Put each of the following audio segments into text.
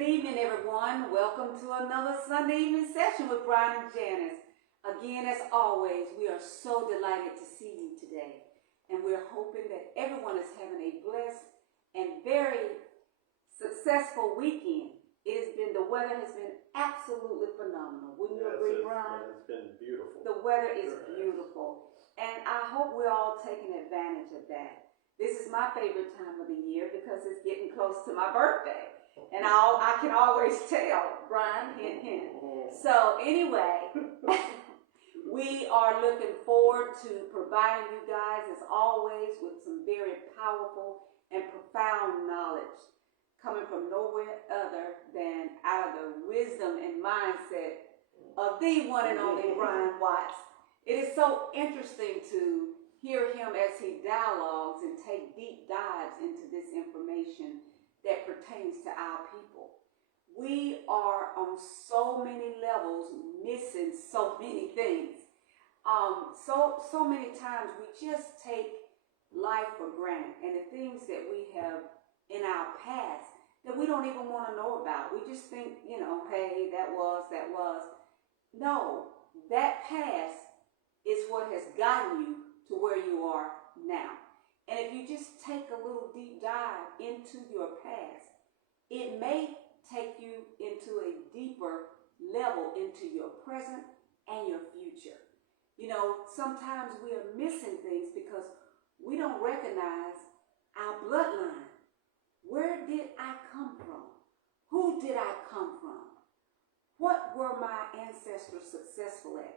Good evening, everyone. Welcome to another Sunday evening session with Brian and Janice. Again, as always, we are so delighted to see you today. And we're hoping that everyone is having a blessed and very successful weekend. The weather has been absolutely phenomenal. Wouldn't you agree, Brian? It's been beautiful. The weather is beautiful. And I hope we're all taking advantage of that. This is my favorite time of the year because it's getting close to my birthday. And I can always tell, Brian, hint, hint. So anyway, we are looking forward to providing you guys, as always, with some very powerful and profound knowledge coming from nowhere other than out of the wisdom and mindset of the one and only Brian Watts. It is so interesting to hear him as he dialogues and take deep dives into this information that pertains to our people. We are on so many levels missing so many things. So many times we just take life for granted, and the things that we have in our past that we don't even want to know about. We just think, hey, that was. No, that past is what has gotten you to where you are now. And if you just take a little deep dive into your past, it may take you into a deeper level into your present and your future. Sometimes we are missing things because we don't recognize our bloodline. Where did I come from? Who did I come from? What were my ancestors successful at?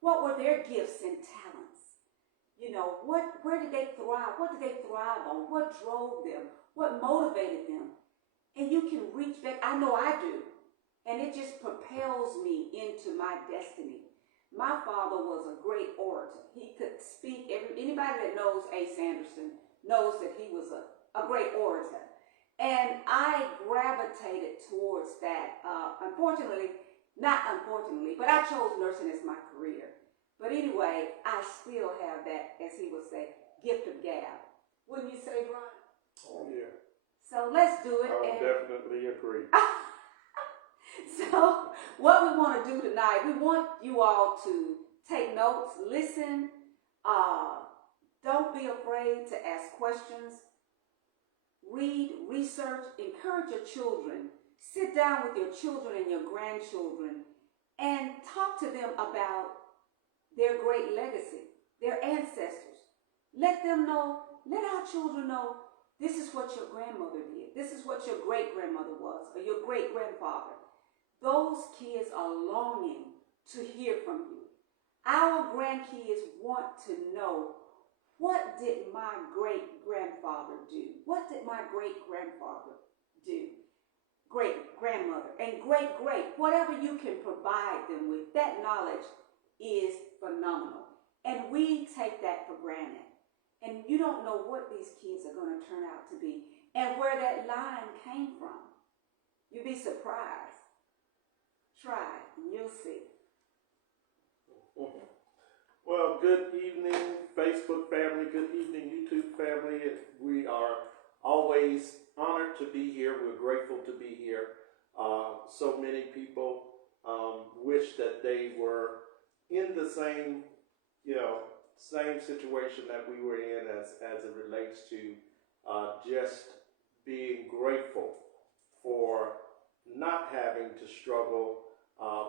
What were their gifts and talents? Where did they thrive? What did they thrive on? What drove them? What motivated them? And you can reach back. I know I do. And it just propels me into my destiny. My father was a great orator. He could speak. Anybody that knows Ace Anderson knows that he was a great orator. And I gravitated towards that. Not unfortunately, but I chose nursing as my career. But anyway, I still have that, as he would say, gift of gab. Wouldn't you say, Brian? Oh, yeah. So let's do it. I definitely agree. So what we want to do tonight, we want you all to take notes, listen. Don't be afraid to ask questions. Read, research, encourage your children. Sit down with your children and your grandchildren and talk to them about their great legacy, their ancestors. Let our children know this is what your grandmother did. This is what your great-grandmother was, or your great-grandfather. Those kids are longing to hear from you. Our grandkids want to know, what did my great-grandfather do? What did my great-grandfather do? Great-grandmother and great-great, whatever you can provide them with, that knowledge is phenomenal. And we take that for granted. And you don't know what these kids are going to turn out to be and where that line came from. You'd be surprised. Try it and you'll see. Well, good evening, Facebook family. Good evening, YouTube family. We are always honored to be here. We're grateful to be here. So many people wish that they were in the same situation that we were in as it relates to just being grateful for not having to struggle,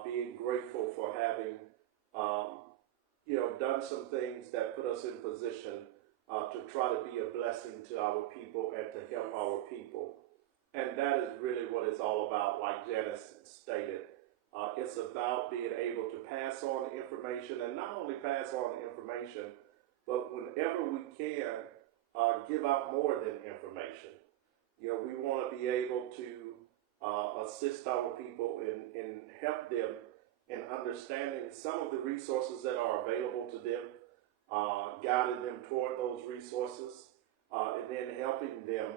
being grateful for having done some things that put us in position to try to be a blessing to our people and to help our people. And that is really what it's all about, like Janice stated. It's about being able to pass on information, and not only pass on information, but whenever we can, give out more than information. We want to be able to assist our people and help them in understanding some of the resources that are available to them, guiding them toward those resources, and then helping them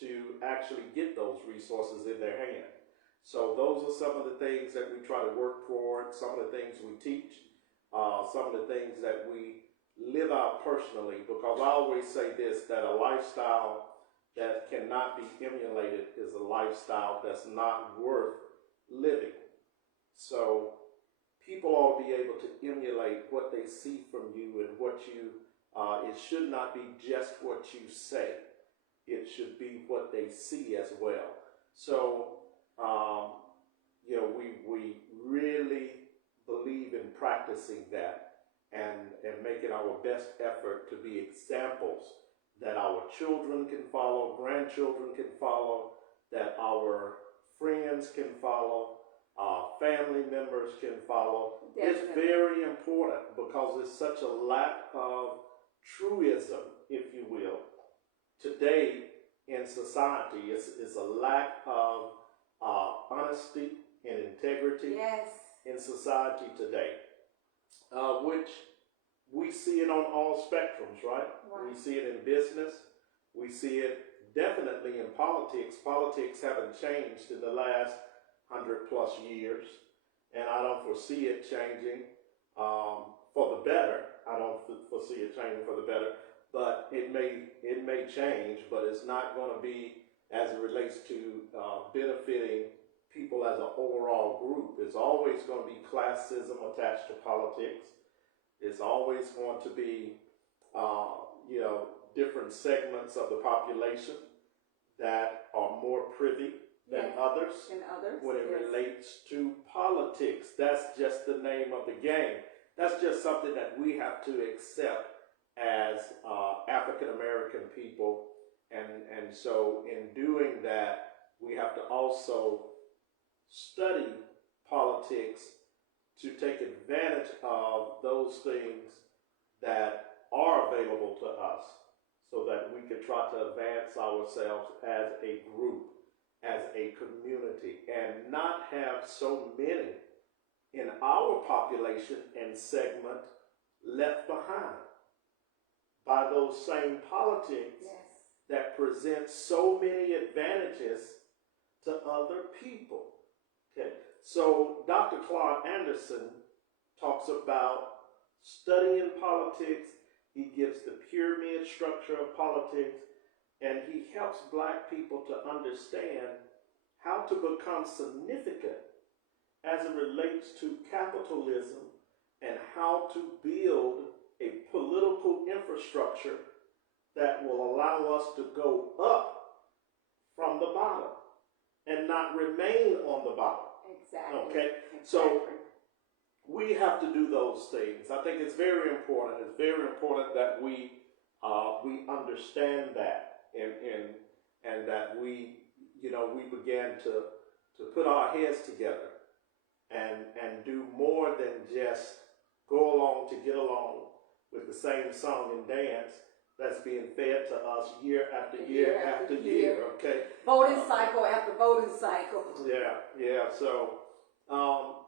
to actually get those resources in their hand. So those are some of the things that we try to work toward, some of the things we teach, some of the things that we live out personally, because I always say this, that a lifestyle that cannot be emulated is a lifestyle that's not worth living. So people ought to be able to emulate what they see from you and what you, it should not be just what you say. It should be what they see as well. So, we really believe in practicing that and making our best effort to be examples that our children can follow, grandchildren can follow, that our friends can follow, family members can follow. Definitely. It's very important because there's such a lack of truism, if you will, today in society. It's a lack of honesty and integrity Yes. in society today, which we see it on all spectrums, right? We see it in business. We see it definitely in politics. Politics haven't changed in the last 100+ years, and I don't foresee it changing for the better. I don't foresee it changing for the better, but it may change, but it's not going to be as it relates to benefiting people as an overall group. It's always going to be classism attached to politics. It's always going to be, different segments of the population that are more privy than others when it relates to politics. That's just the name of the game. That's just something that we have to accept as African American people. And so in doing that, we have to also study politics to take advantage of those things that are available to us so that we can try to advance ourselves as a group, as a community, and not have so many in our population and segment left behind by those same politics that present so many advantages to other people. Okay, so Dr. Claude Anderson talks about studying politics. He gives the pyramid structure of politics, and he helps Black people to understand how to become significant as it relates to capitalism and how to build a political infrastructure that will allow us to go up from the bottom and not remain on the bottom. Exactly. Okay? So we have to do those things. I think it's very important. It's very important that we understand that and that we begin to put our heads together and do more than just go along to get along with the same song and dance that's being fed to us year after year after year. Okay. Voting cycle after voting cycle. Yeah. So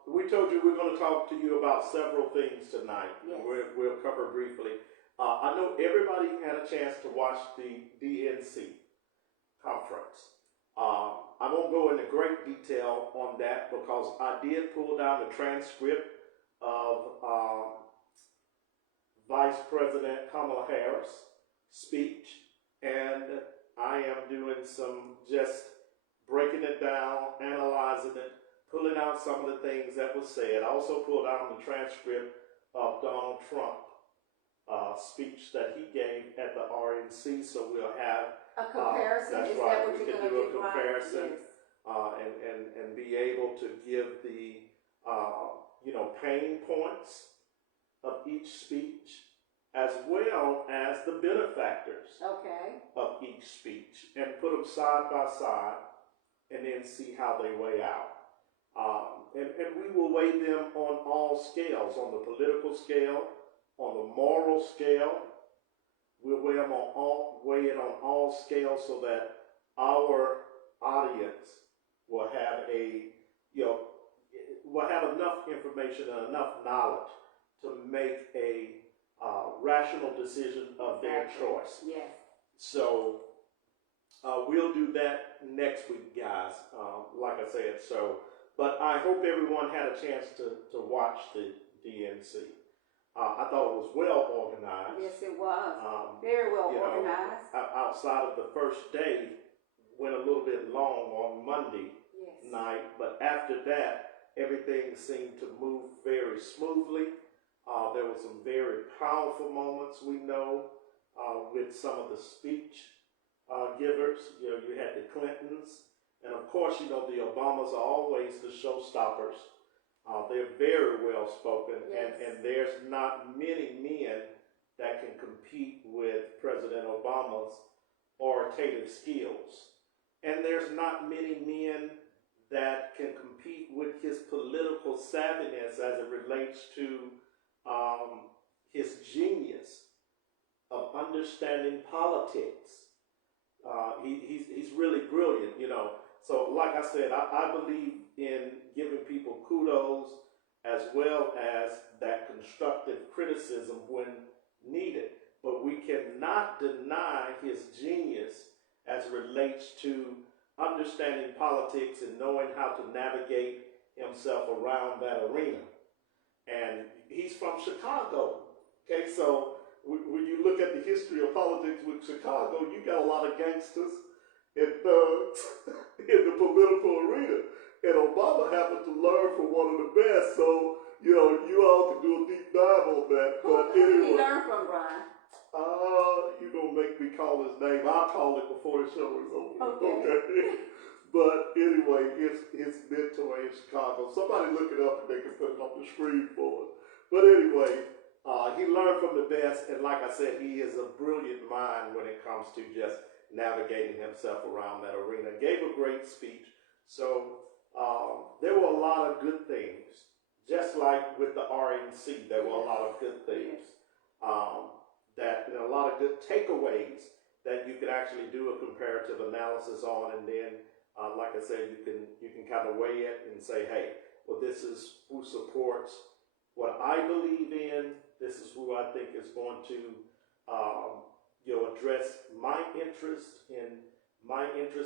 we told you we're going to talk to you about several things tonight. Yes. We'll cover briefly. I know everybody had a chance to watch the DNC conference. I won't go into great detail on that because I did pull down the transcript of Vice President Kamala Harris' speech, and I am doing some just breaking it down, analyzing it, pulling out some of the things that were said. I also pulled out the transcript of Donald Trump's speech that he gave at the RNC, so we'll have a comparison. That's Is right. that what We you're can going to do a do? comparison Yes. and be able to give the pain points of each speech as well as the benefactors of each speech and put them side by side and then see how they weigh out. And we will weigh them on all scales, on the political scale, on the moral scale. We'll weigh it on all scales so that our audience will have enough information and enough knowledge to make a rational decision of their choice. Yes. So we'll do that next week, guys. Like I said, but I hope everyone had a chance to watch the DNC. I thought it was well organized. Yes, it it was. Very well organized. Outside of the first day, went a little bit long on Monday night, but after that, everything seemed to move very smoothly. There were some very powerful moments, we know, with some of the speech givers. You had the Clintons, and of course, the Obamas are always the showstoppers. They're very well spoken, and there's not many men that can compete with President Obama's authoritative skills. And there's not many men that can compete with his political savviness as it relates to his genius of understanding politics. He's really brilliant, So like I said, I believe in giving people kudos as well as that constructive criticism when needed. But we cannot deny his genius as it relates to understanding politics and knowing how to navigate himself around that arena. And he's from Chicago. Okay, so when you look at the history of politics with Chicago, you got a lot of gangsters and thugs in the political arena. And Obama happened to learn from one of the best, so you all can do a deep dive on that. But Who anyway, did he learn from, Brian? You're gonna make me call his name. I'll call it before the show is over. Okay. But anyway, his mentor in Chicago. Somebody look it up and they can put it on the screen for us. But anyway, he learned from the best, and like I said, he is a brilliant mind when it comes to just navigating himself around that arena. Gave a great speech. So there were a lot of good things. Just like with the RNC, there were a lot of good things. A lot of good takeaways that you could actually do a comparative analysis on, and then, like I said, you can kind of weigh it and say, hey, well, this is who supports what I believe in. This is who I think is going to, address my interest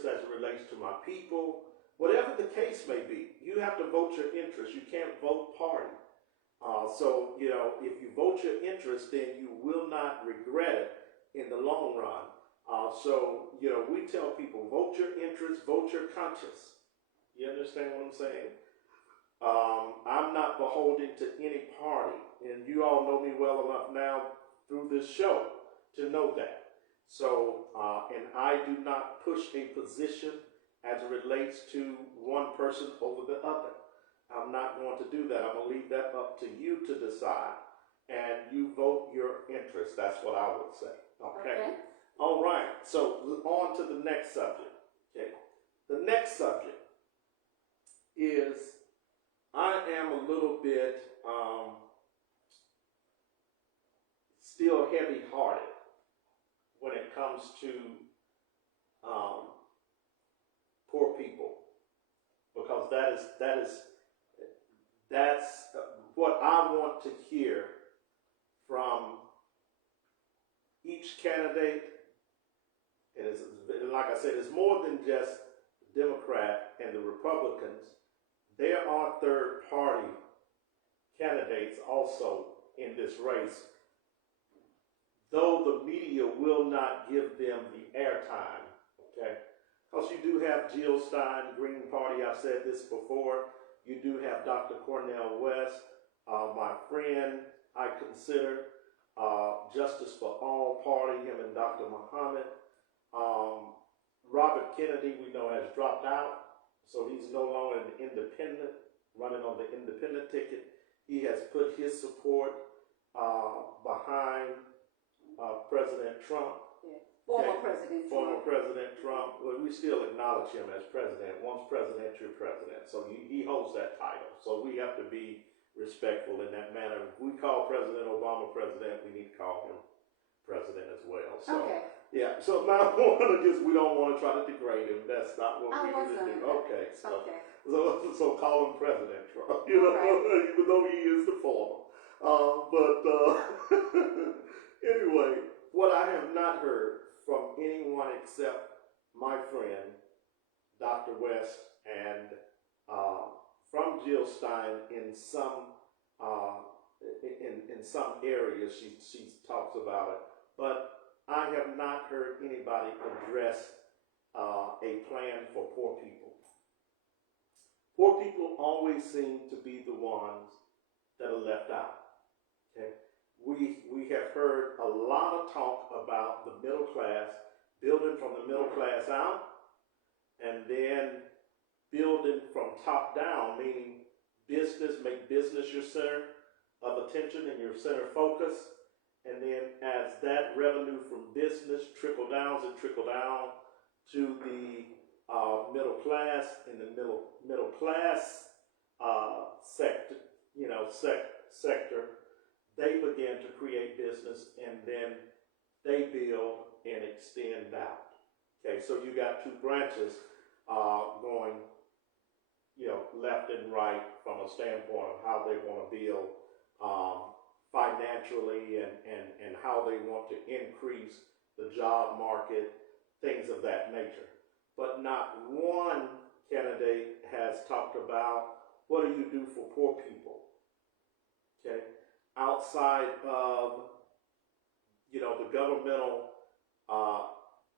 as it relates to my people. Whatever the case may be, you have to vote your interest. You can't vote party. So, if you vote your interest, then you will not regret it in the long run. So, we tell people, vote your interest, vote your conscience. You understand what I'm saying? I'm not beholden to any party, and you all know me well enough now through this show to know that. So, and I do not push a position as it relates to one person over the other. I'm not going to do that. I'm going to leave that up to you to decide. And you vote your interest. That's what I would say. Okay? All right. So on to the next subject. Okay. The next subject is I am a little bit still heavy-hearted when it comes to poor people, because that's what I want to hear from each candidate. It is, like I said, it's more than just the Democrat and the Republicans. There are third-party candidates also in this race, though the media will not give them the airtime, okay? Because you do have Jill Stein, Green Party, I've said this before. You do have Dr. Cornel West, my friend, I consider, Justice for All Party, him and Dr. Muhammad. Robert Kennedy, we know, has dropped out, so he's no longer an independent, running on the independent ticket. He has put his support behind President Trump. Former President Trump. Well, we still acknowledge him as president. Once president, you're president. So he holds that title. So we have to be respectful in that manner. If we call President Obama president, we need to call him president as well. So, yeah. So now we don't want to try to degrade him. That's not what we need to do. Okay. So call him President Trump. Even though he is the former. Anyway, what I have not heard from anyone except my friend, Dr. West, and from Jill Stein in some in some areas, she talks about it. but I have not heard anybody address a plan for poor people. Poor people always seem to be the ones that are left out. Okay? We have heard a lot of talk about the middle class, building from the middle class out, and then building from top down, meaning make business your center of attention and your center focus. And then as that revenue from business trickle down to the middle class, and the middle class sector, sector, they begin to create business, and then they build and extend out. Okay, so you got two branches going, left and right from a standpoint of how they want to build financially and how they want to increase the job market, things of that nature. But not one candidate has talked about what do you do for poor people, okay? Outside of, the governmental,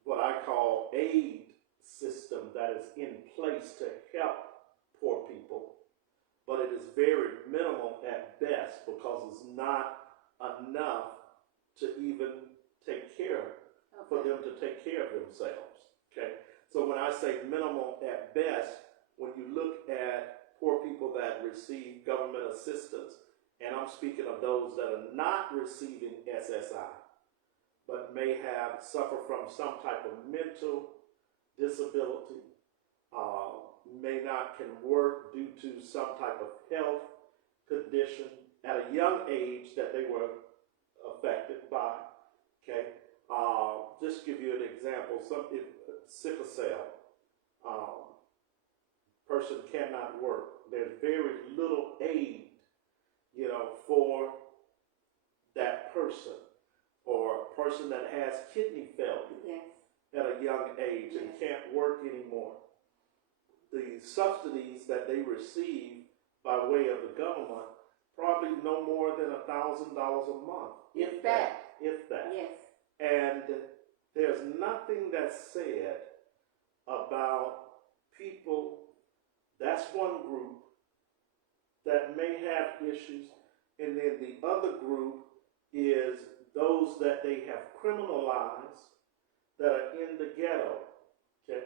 what I call aid system that is in place to help poor people, but it is very minimal at best because it's not enough to even take care, for them to take care of themselves, okay? So when I say minimal at best, when you look at poor people that receive government assistance, and I'm speaking of those that are not receiving SSI, but may have suffered from some type of mental disability, may not can work due to some type of health condition at a young age that they were affected by, okay? Just give you an example, sickle cell, person cannot work. There's very little aid, for that person, or a person that has kidney failure at a young age and can't work anymore. The subsidies that they receive by way of the government, probably no more than $1,000 a month, if that. Yes. And there's nothing that's said about people. That's one group that may have issues, and then the other group is those that they have criminalized that are in the ghetto. Okay,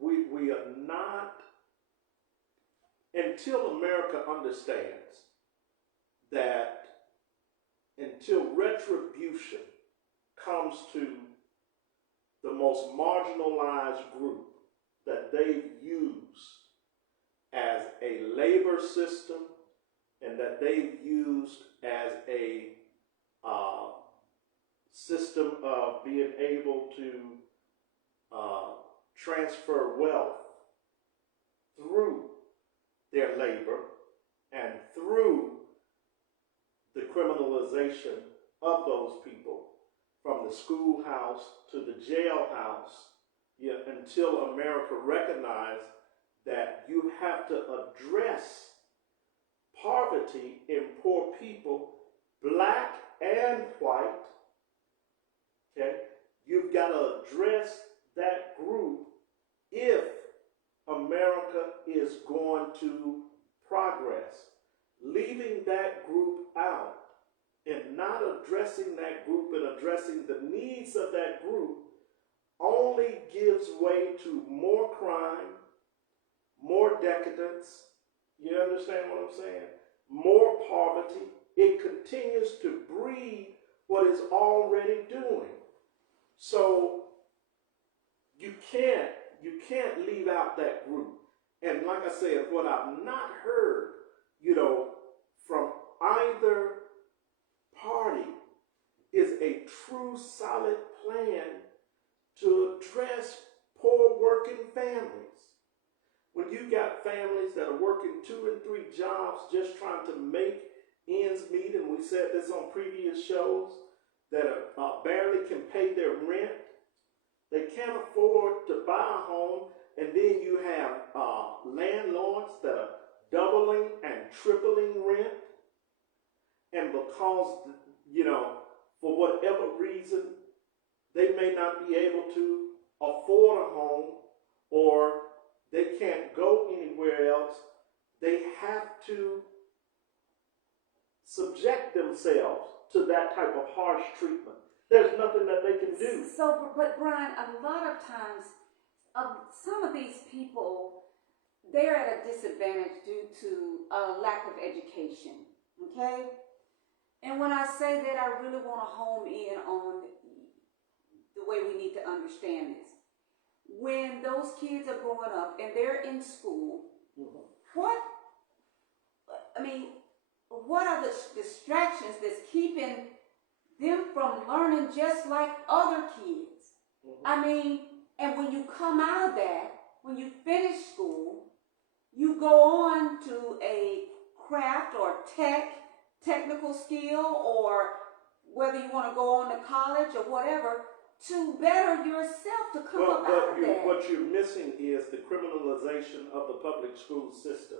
we are not, until America understands that, until retribution comes to the most marginalized group that they've used as a labor system and that they've used as a system of being able to transfer wealth through their labor and through the criminalization of those people, from the schoolhouse to the jailhouse, until America recognized that you have to address poverty in poor people, black and white, okay? You've got to address that group if America is going to progress. Leaving that group out and not addressing that group and addressing the needs of that group only gives way to more crime, more decadence. You understand what I'm saying? More poverty. It continues to breed what it's already doing. So you can't leave out that group. And like I said, what I've not heard, from either party is a true solid plan to address poor working families. When you got families that are working 2 and 3 jobs just trying to make ends meet, and we said this on previous shows, that barely can pay their rent, they can't afford to buy a home, and then you have landlords that are doubling and tripling rent, and because, for whatever reason, may not be able to afford a home, or they can't go anywhere else, they have to subject themselves to that type of harsh treatment. There's nothing that they can do. So, but Brian, a lot of times, some of these people, they're at a disadvantage due to a lack of education, okay? And when I say that, I really want to home in on the way we need to understand this. When those kids are growing up and they're in school, what are the distractions that's keeping them from learning just like other kids? And when you come out of that, when you finish school, you go on to a craft or technical skill, or whether you want to go on to college or whatever, to better yourself, to come up out of that. What you're missing is the criminalization of the public school system,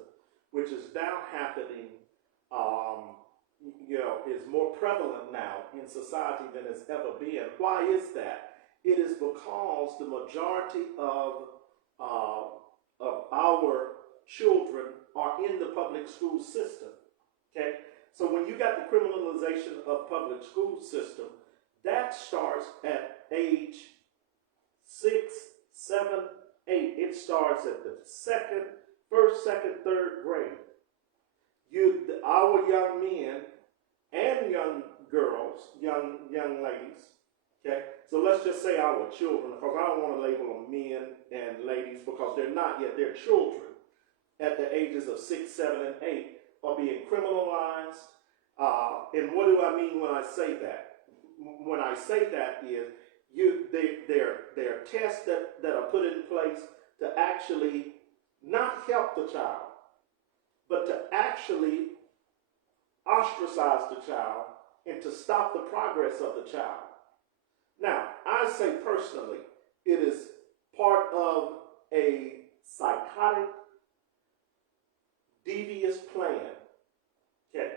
which is now happening, is more prevalent now in society than it's ever been. Why is that? It is because the majority of our children are in the public school system. Okay, so when you got the criminalization of public school system, that starts at age 6, 7, 8. It starts at the first, second, third grade. Our young men and young girls, young ladies. Okay, so let's just say our children, because I don't want to label them men and ladies because they're not yet. They're children at the ages of 6, 7, and 8 are being criminalized. And what do I mean when I say that? When I say that is there are tests that are put in place to actually not help the child, but to actually ostracize the child and to stop the progress of the child. Now, I say personally, it is part of a psychotic, devious plan, okay,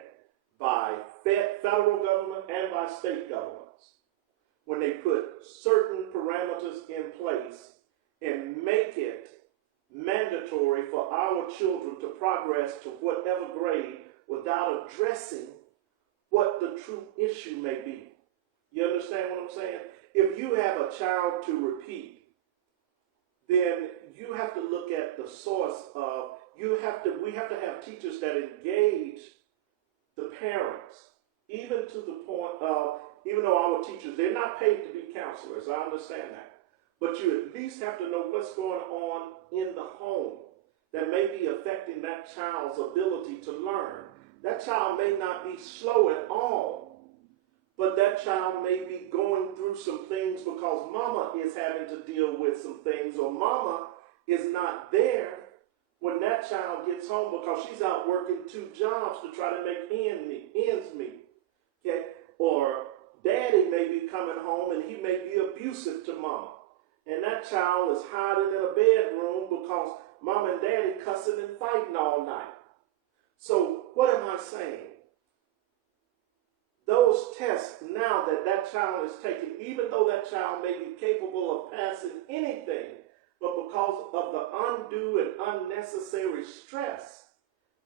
by federal government and by state governments, when they put certain parameters in place and make it mandatory for our children to progress to whatever grade without addressing what the true issue may be. You understand what I'm saying? If you have a child to repeat, then you have to look at the source of, we have to have teachers that engage the parents, even to the point of, even though our teachers, they're not paid to be counselors, I understand that. But you at least have to know what's going on in the home that may be affecting that child's ability to learn. That child may not be slow at all, but that child may be going through some things because mama is having to deal with some things, or mama is not there when that child gets home because she's out working 2 jobs to try to make ends meet. Okay? Or daddy may be coming home and he may be abusive to mama. And that child is hiding in a bedroom because mom and daddy cussing and fighting all night. So what am I saying? Those tests now that child is taking, even though that child may be capable of passing anything, but because of the undue and unnecessary stress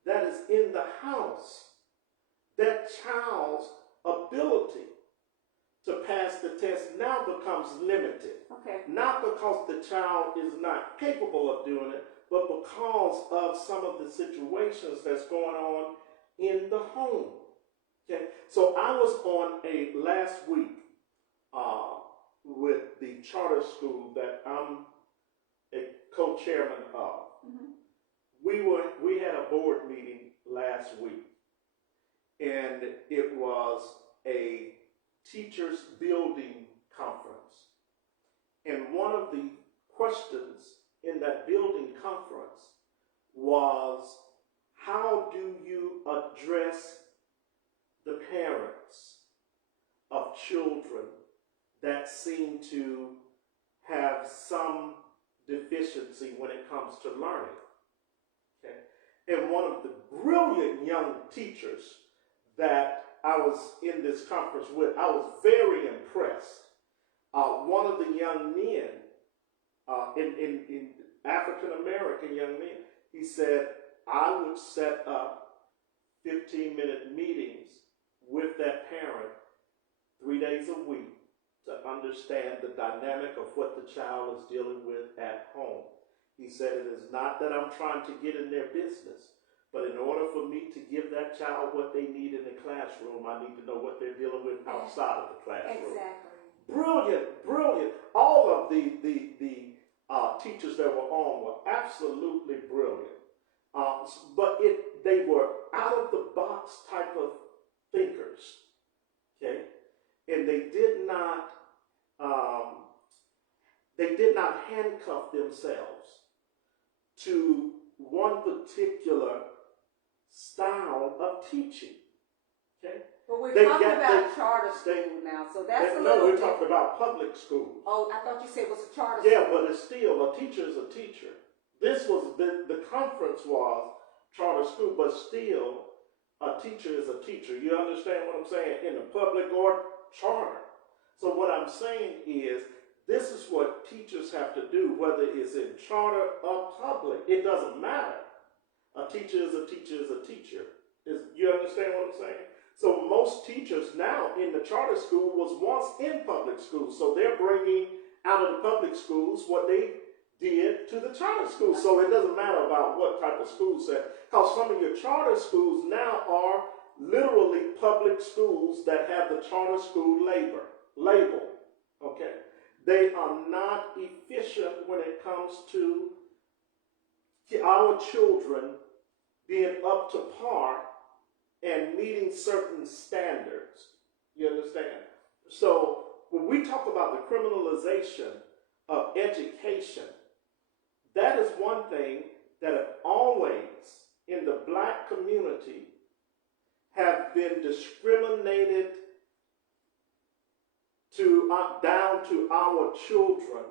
that is in the house, that child's ability to pass the test now becomes limited. Okay. Not because the child is not capable of doing it, but because of some of the situations that's going on in the home. Okay. So I was on last week with the charter school that I'm a co-chairman of. Mm-hmm. We had a board meeting last week, and it was a teachers building conference. And one of the questions in that building conference was, how do you address the parents of children that seem to have some deficiency when it comes to learning? Okay. And one of the brilliant young teachers that I was in this conference with, I was very impressed. One of the in African American young men, he said, I would set up 15-minute meetings with that parent 3 days a week to understand the dynamic of what the child is dealing with at home. He said, it is not that I'm trying to get in their business, but in order for me to give that child what they need in the classroom, I need to know what they're dealing with outside of the classroom. Exactly. Brilliant, brilliant. All of the teachers that were on were absolutely brilliant. But they were out of the box type of thinkers, okay? And they did not handcuff themselves to one particular style of teaching, okay? But we're talking about charter school now, so that's a little. No, we're talking about public schools. Oh, I thought you said it was a charter Yeah, school. but it's still, a teacher is a teacher. This was, the conference was charter school, but still, a teacher is a teacher. You understand what I'm saying? In the public or charter. So what I'm saying is, this is what teachers have to do, whether it's in charter or public. It doesn't matter. A teacher is a teacher is a teacher. You understand what I'm saying? So most teachers now in the charter school was once in public schools. So they're bringing out of the public schools what they did to the charter school. So it doesn't matter about what type of school set, because some of your charter schools now are literally public schools that have the charter school label. Okay? They are not efficient when it comes to our children being up to par and meeting certain standards. You understand? So when we talk about the criminalization of education, that is one thing that have always in the black community have been discriminated to down to our children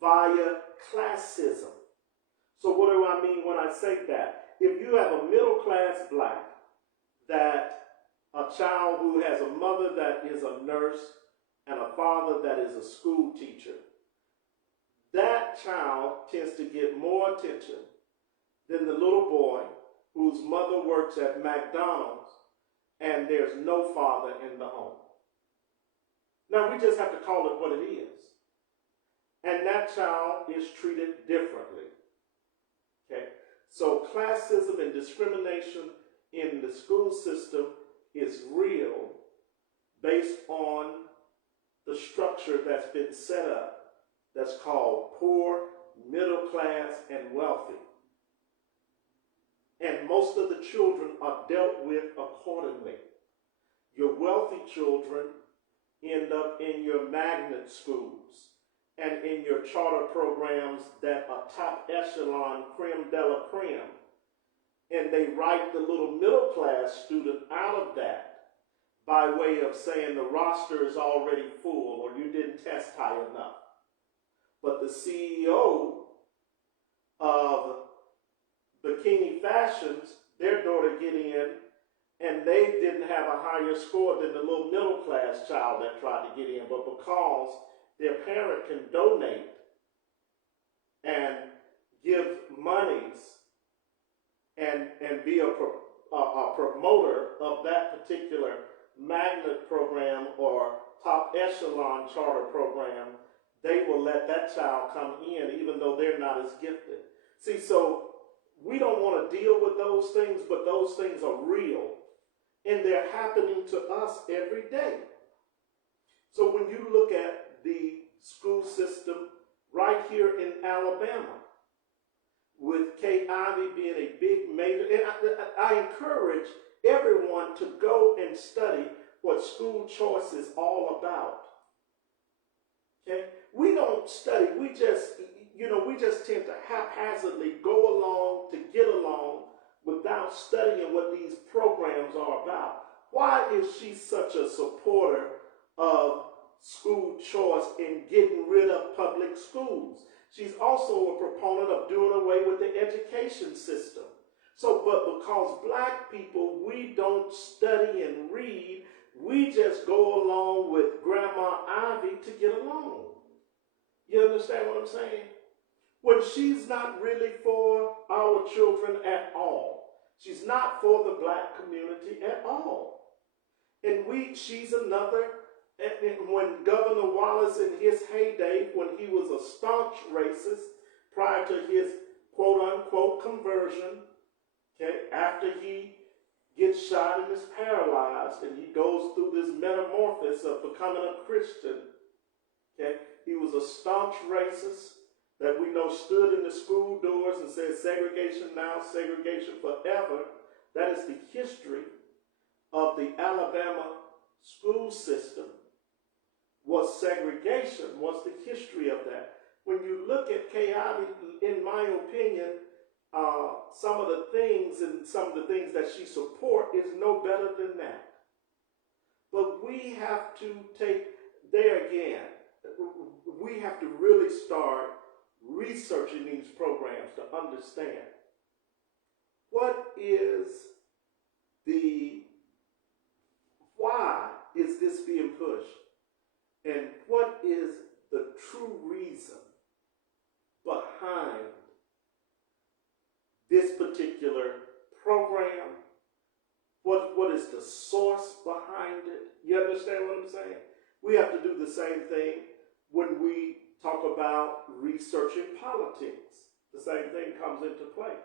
via classism. So what do I mean when I say that? If you have a middle class black, that a child who has a mother that is a nurse and a father that is a school teacher, that child tends to get more attention than the little boy whose mother works at McDonald's and there's no father in the home. Now, we just have to call it what it is. And that child is treated differently. Okay? So classism and discrimination in the school system is real based on the structure that's been set up that's called poor, middle class, and wealthy. And most of the children are dealt with accordingly. Your wealthy children end up in your magnet schools and in your charter programs that are top echelon, creme de la creme. And they write the little middle class student out of that by way of saying the roster is already full or you didn't test high enough. But the CEO of Bikini Fashions, their daughter get in, and they didn't have a higher score than the little middle class child that tried to get in. But because their parent can donate and give monies and be a promoter of that particular magnet program or top echelon charter program, they will let that child come in even though they're not as gifted. See, so we don't want to deal with those things, but those things are real. And they're happening to us every day. So when you look at the school system right here in Alabama, with Kay Ivey being a big major, and I encourage everyone to go and study what school choice is all about. Okay? We don't study, we just tend to haphazardly go along to get along without studying what these programs are about. Why is she such a supporter of school choice and getting rid of public schools? She's also a proponent of doing away with the education system. So, but because black people, we don't study and read, we just go along with Grandma Ivy to get along. You understand what I'm saying? when she's not really for our children at all. She's not for the black community at all. And she's another, and when Governor Wallace in his heyday, when he was a staunch racist prior to his quote unquote conversion, okay, after he gets shot and is paralyzed and he goes through this metamorphosis of becoming a Christian, okay, he was a staunch racist that we know stood in the school doors and said segregation now, segregation forever. That is the history of the Alabama school system. Was segregation, was the history of that. When you look at Kayali, in my opinion, some of the things that she support is no better than that. But we have to take, there again, we have to really start researching these programs to understand why is this being pushed, and what is the true reason behind this particular program. What is the source behind it? You understand what I'm saying? We have to do the same thing when we talk about researching politics. The same thing comes into play.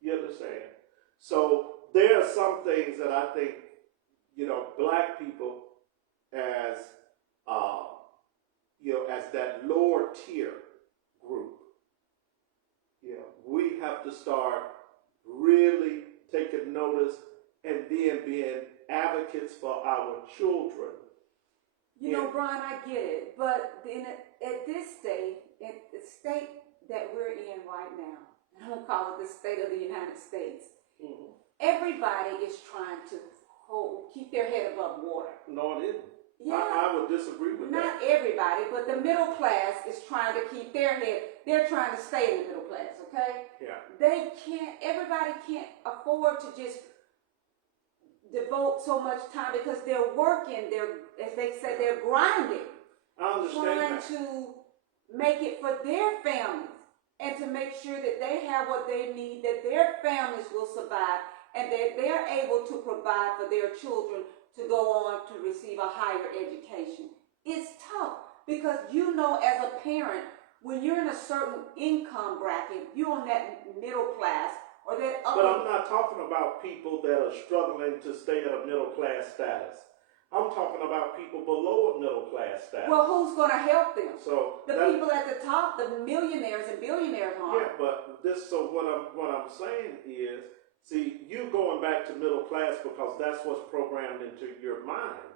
You understand? So there are some things that I think, black people as as that lower tier group, we have to start really taking notice and then being advocates for our children. Brian, I get it, but at this state, at the state that we're in right now, I don't call it the state of the United States, everybody is trying to keep their head above water. No, it isn't. Yeah. I would disagree with that. Not everybody, but the middle class is trying to keep their head, they're trying to stay in the middle class, okay? Yeah. Everybody can't afford to just devote so much time because they're working, as they say, they're grinding. I understand trying that. to make it for their families and to make sure that they have what they need, that their families will survive, and that they're able to provide for their children to go on to receive a higher education. It's tough because as a parent, when you're in a certain income bracket, you're on that middle class or that upper. But I'm not talking about people that are struggling to stay at a middle class status. I'm talking about people below a middle class status. Well, who's going to help them? So people at the top, the millionaires and billionaires aren't. Yeah, but what I'm saying is, see, you going back to middle class because that's what's programmed into your mind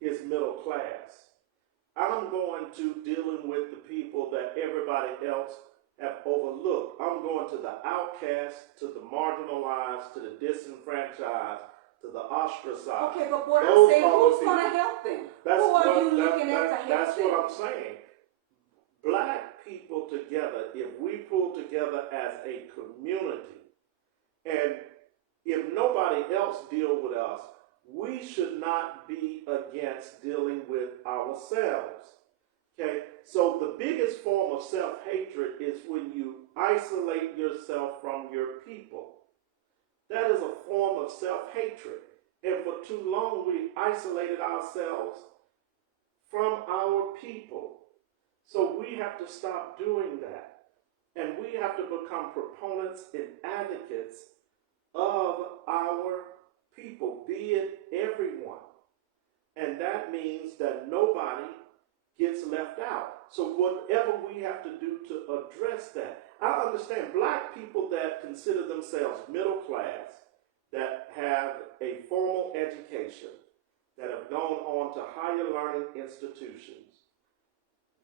is middle class. I'm going to dealing with the people that everybody else have overlooked. I'm going to the outcasts, to the marginalized, to the disenfranchised, to the ostracized. Okay, but what I'm saying, who's going to help them? Who are you looking at to help them? That's what I'm saying. Black people together, if we pull together as a community, and if nobody else deal with us, we should not be against dealing with ourselves. Okay? So the biggest form of self-hatred is when you isolate yourself from your people. That is a form of self-hatred. And for too long, we isolated ourselves from our people. So we have to stop doing that. And we have to become proponents and advocates of our people, be it everyone. And that means that nobody gets left out. So whatever we have to do to address that, I understand black people that consider themselves middle class, that have a formal education, that have gone on to higher learning institutions.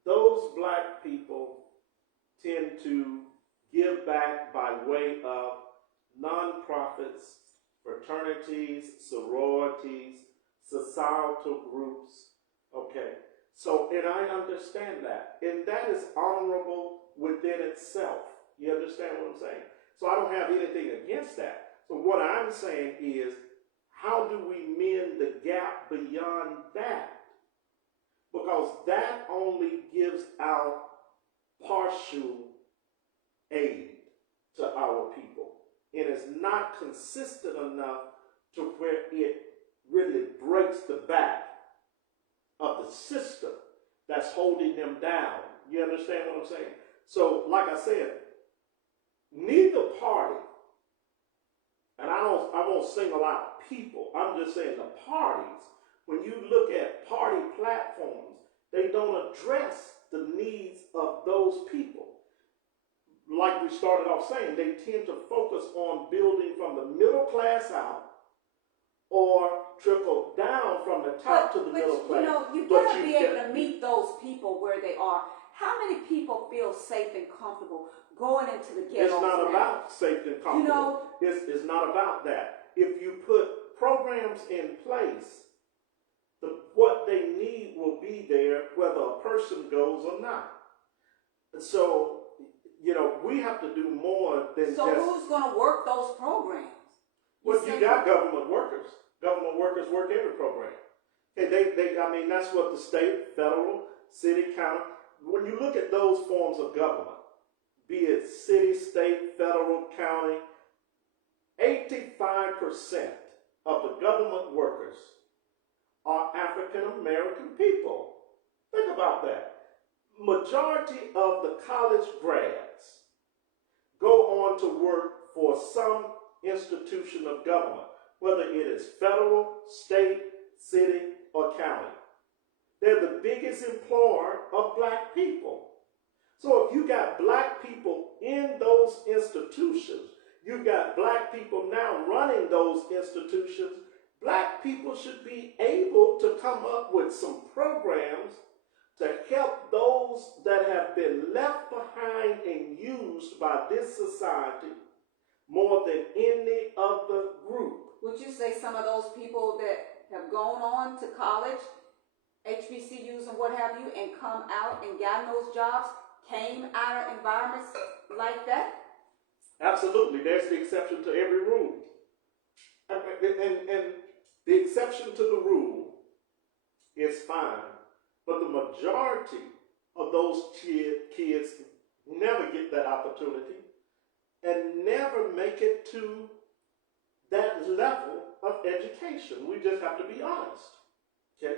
Those black people tend to give back by way of nonprofits, fraternities, sororities, societal groups. Okay, so, and I understand that. And that is honorable within itself. You understand what I'm saying? So I don't have anything against that. So what I'm saying is, how do we mend the gap beyond that? Because that only gives out partial aid to our people. And it's not consistent enough to where it really breaks the back of the system that's holding them down. You understand what I'm saying? So, like I said, neither party, and I won't single out people, I'm just saying the parties, when you look at party platforms, they don't address the needs of those people. Like we started off saying, they tend to focus on building from the middle class out or trickle down from the top to the middle class. You got to be able to meet those people where they are. How many people feel safe and comfortable going into the ghettos? It's not about safe and comfortable. It's not about that. If you put programs in place, what they need will be there whether a person goes or not. So, we have to do more than So who's going to work those programs? Well, you got government workers. Government workers work every program. Okay, that's what the state, federal, city, county. When you look at those forms of government, be it city, state, federal, county, 85% of the government workers are African American people. Think about that. Majority of the college grads go on to work for some institution of government, whether it is federal, state, city, or county. They're the biggest employer of black people. So if you got black people in those institutions, you got black people now running those institutions, black people should be able to come up with some programs to help those that have been left behind and used by this society more than any other group. Would you say some of those people that have gone on to college, HBCUs and what have you, and come out and gotten those jobs, came out of environments like that? Absolutely. There's the exception to every rule. And the exception to the rule is fine. But the majority of those kids never get that opportunity and never make it to that level of education. We just have to be honest. Okay?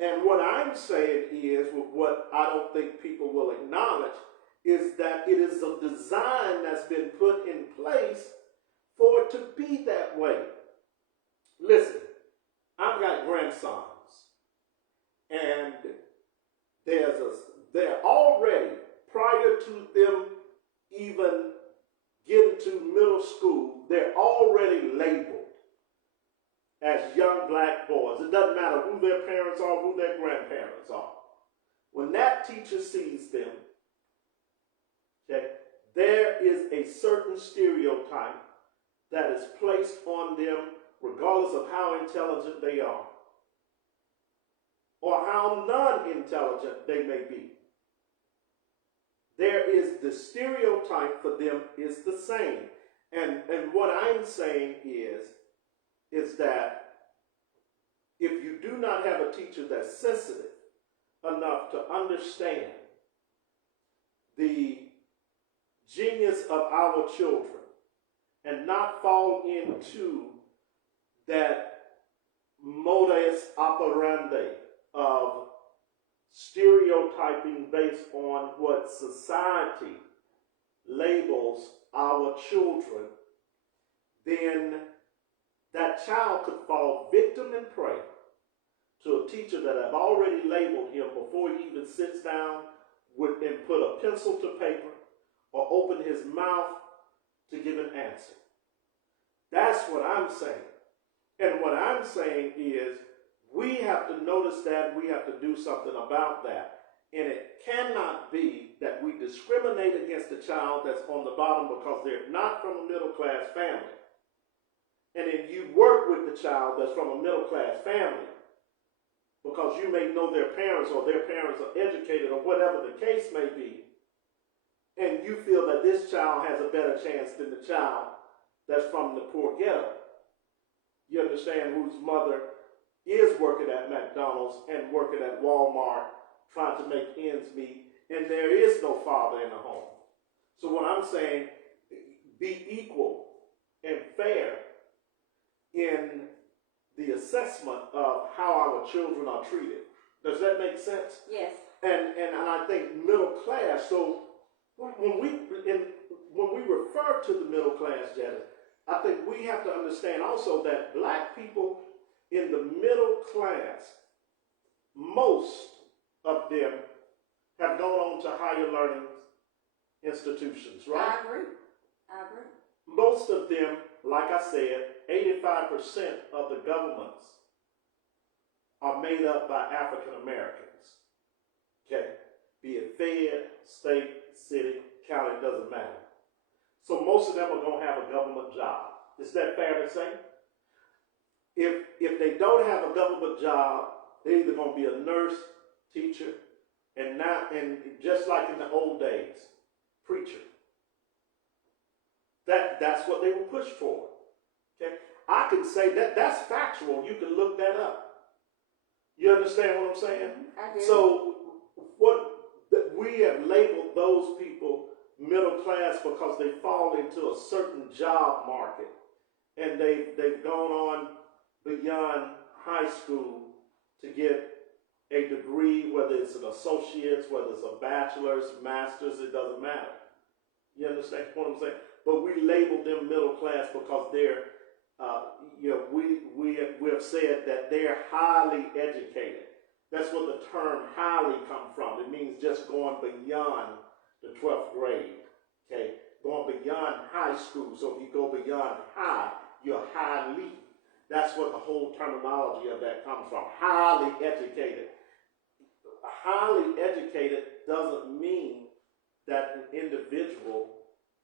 And what I'm saying is, what I don't think people will acknowledge, is that it is a design that's been put in place for it to be that way. Listen, I've got grandsons. And they're already, prior to them even getting to middle school, they're already labeled as young black boys. It doesn't matter who their parents are, who their grandparents are. When that teacher sees them, okay, there is a certain stereotype that is placed on them regardless of how intelligent they are, or how non-intelligent they may be. There is the stereotype for them is the same. And what I'm saying is that if you do not have a teacher that's sensitive enough to understand the genius of our children and not fall into that modus operandi of stereotyping based on what society labels our children, then that child could fall victim and prey to a teacher that have already labeled him before he even sits down and put a pencil to paper or open his mouth to give an answer. That's what I'm saying. And what I'm saying is, we have to notice that, we have to do something about that. And it cannot be that we discriminate against a child that's on the bottom because they're not from a middle class family. And then you work with the child that's from a middle class family because you may know their parents or their parents are educated or whatever the case may be. And you feel that this child has a better chance than the child that's from the poor ghetto. You understand, whose mother is working at McDonald's and working at Walmart trying to make ends meet, and there is no father in the home. So what I'm saying, be equal and fair in the assessment of how our children are treated. Does that make sense? Yes. And I think middle class. So when we refer to the middle class, Janice, I think we have to understand also that black people in the middle class, most of them have gone on to higher learning institutions, right? I agree. Most of them, like I said, 85% of the governments are made up by African Americans. Okay? Be it fed, state, city, county, doesn't matter. So most of them are going to have a government job. Is that fair to say? If they don't have a government job, they're either going to be a nurse, teacher, and just like in the old days, preacher. That's what they were pushed for. Okay? I can say that's factual. You can look that up. You understand what I'm saying? I do. So we have labeled those people middle class because they fall into a certain job market, and they've gone on beyond high school to get a degree, whether it's an associate's, whether it's a bachelor's, master's, it doesn't matter. You understand what I'm saying? But we label them middle class because they're, we have said that they're highly educated. That's what the term highly comes from. It means just going beyond the 12th grade, okay? Going beyond high school. So if you go beyond high, you're highly. That's what the whole terminology of that comes from. Highly educated. Highly educated doesn't mean that an individual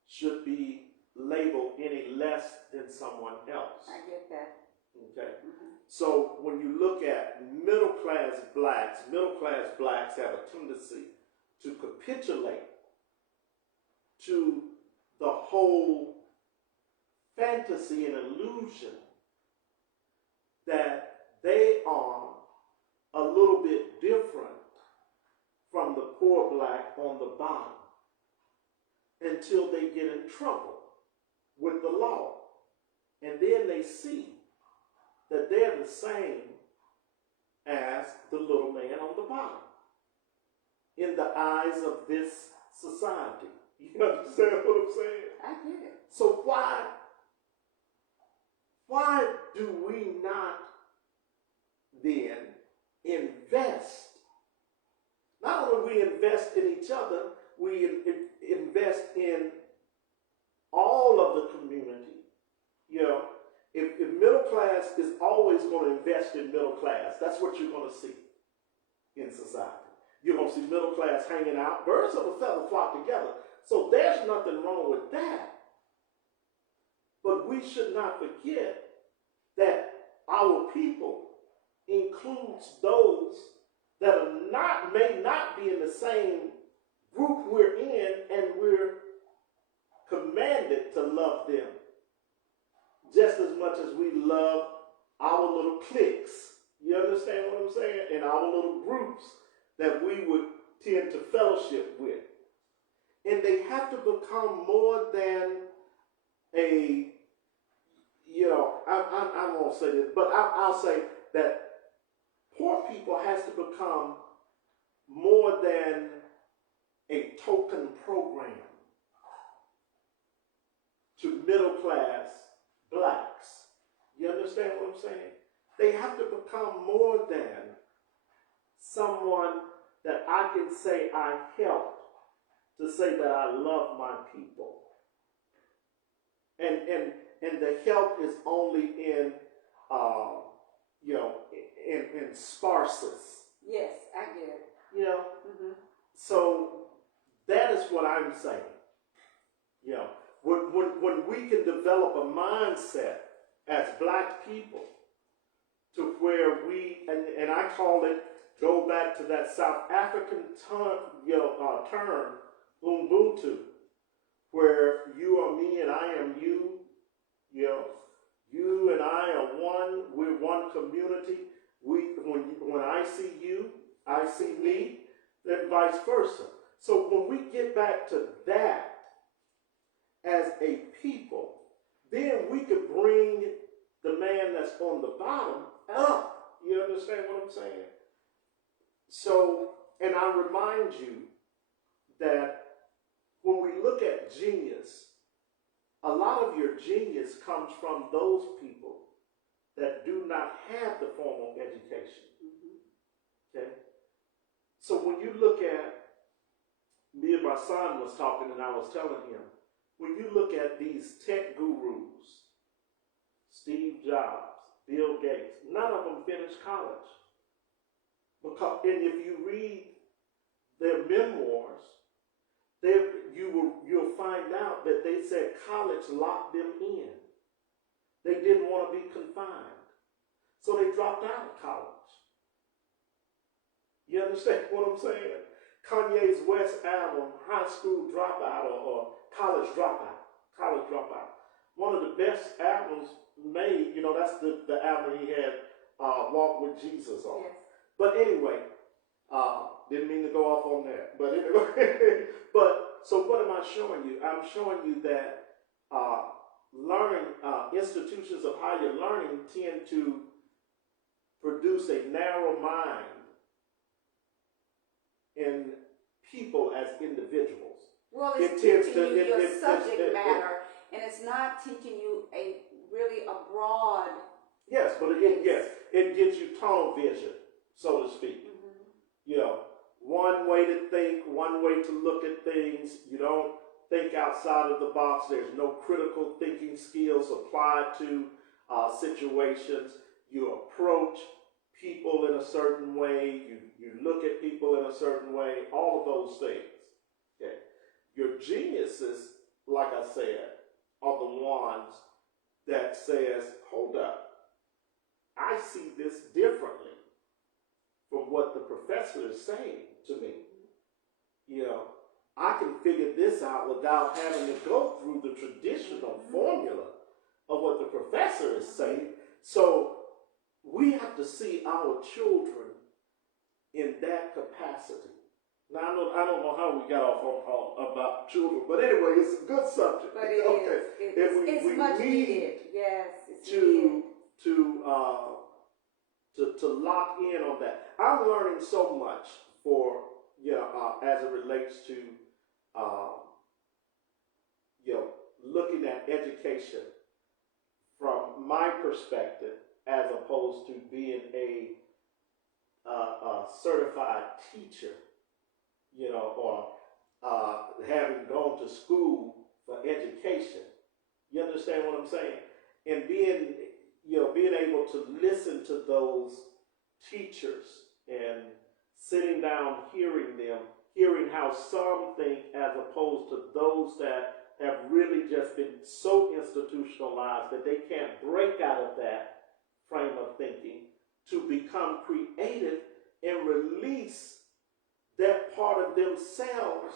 should be labeled any less than someone else. I get that. Okay. Mm-hmm. So when you look at middle class blacks have a tendency to capitulate to the whole fantasy and illusion that they are a little bit different from the poor black on the bottom until they get in trouble with the law. And then they see that they're the same as the little man on the bottom in the eyes of this society. You understand what I'm saying? I get it. So why do we not then invest? Not only we invest in each other, we invest in all of the community. You know, if middle class is always going to invest in middle class, that's what you're going to see in society. You're going to see middle class hanging out. Birds of a feather flock together. So there's nothing wrong with that. But we should not forget that our people includes those that may not be in the same group we're in, and we're commanded to love them just as much as we love our little cliques. You understand what I'm saying? And our little groups that we would tend to fellowship with. And they have to become more than a, I won't say this, but I'll say that poor people has to become more than a token program to middle class blacks. You understand what I'm saying? They have to become more than someone that I can say I helped, to say that I love my people. And the help is only in in sparseness. Yes, I get it. Mm-hmm. So that is what I'm saying. When we can develop a mindset as black people to where we, and I call it, go back to that South African term, Ubuntu, where you are me and I am you. You and I are one. We're one community. When I see you, I see me, then vice versa. So when we get back to that, as a people, then we could bring the man that's on the bottom up. You understand what I'm saying? So, and I remind you that when we look at genius, a lot of your genius comes from those people that do not have the formal education. Okay? So when you look at, me and my son was talking and I was telling him, when you look at these tech gurus, Steve Jobs, Bill Gates, none of them finished college. And if you read their memoirs, you'll find out that they said college locked them in. They didn't want to be confined. So they dropped out of college. You understand what I'm saying? Kanye's West album, High School Dropout or College Dropout. One of the best albums made, that's the album he had Walk with Jesus on. Yes. But anyway, didn't mean to go off on that. But anyway, so what am I showing you? I'm showing you that learning, institutions of higher learning tend to produce a narrow mind in people as individuals. Well, it's teaching you your subject matter, and it's not teaching you really a broad. Yes, but again, it gives you tunnel vision, so to speak. One way to think, one way to look at things. You don't think outside of the box. There's no critical thinking skills applied to situations. You approach people in a certain way. You look at people in a certain way. All of those things. Okay. Your geniuses, like I said, are the ones that says, hold up, I see this differently from what the professor is saying to me. I can figure this out without having to go through the traditional formula of what the professor is saying. So we have to see our children in that capacity. Now, I don't know how we got off on about children, but anyway, it's a good subject. But it is. It's much needed. Yes, it's needed. To lock in on that. I'm learning so much as it relates to looking at education from my perspective as opposed to being a certified teacher, or having gone to school for education. You understand what I'm saying? And being able to listen to those teachers and sitting down, hearing how some think as opposed to those that have really just been so institutionalized that they can't break out of that frame of thinking to become creative and release that part of themselves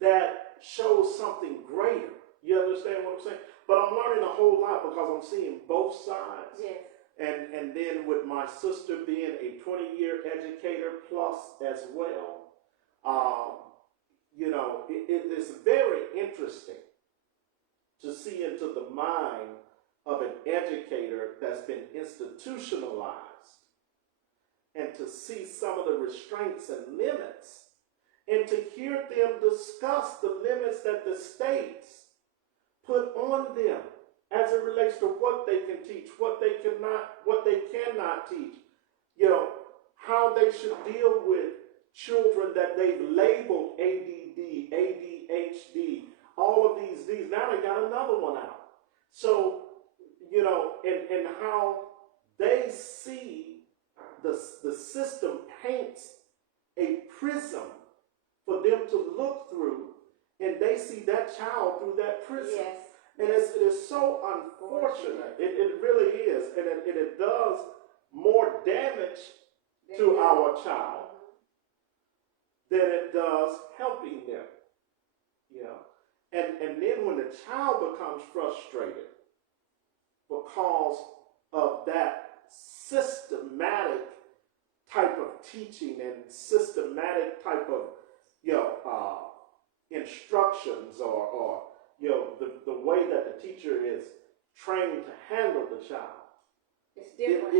that shows something greater. You understand what I'm saying? But I'm learning a whole lot because I'm seeing both sides. Yes. And then with my sister being a 20-year educator plus as well, it's very interesting to see into the mind of an educator that's been institutionalized and to see some of the restraints and limits and to hear them discuss the limits that the states put on them as it relates to what they can teach, what they cannot teach, how they should deal with children that they've labeled ADD, ADHD, all of these Ds. Now they got another one out. So, and how they see the system paints a prism for them to look through, and they see that child through that prism. Yes. And it is so unfortunate. It really is. And it does more damage to our child than it does helping them. And then when the child becomes frustrated because of that systematic type of teaching and systematic type of instructions or way that the teacher is trained to handle the child, It's different.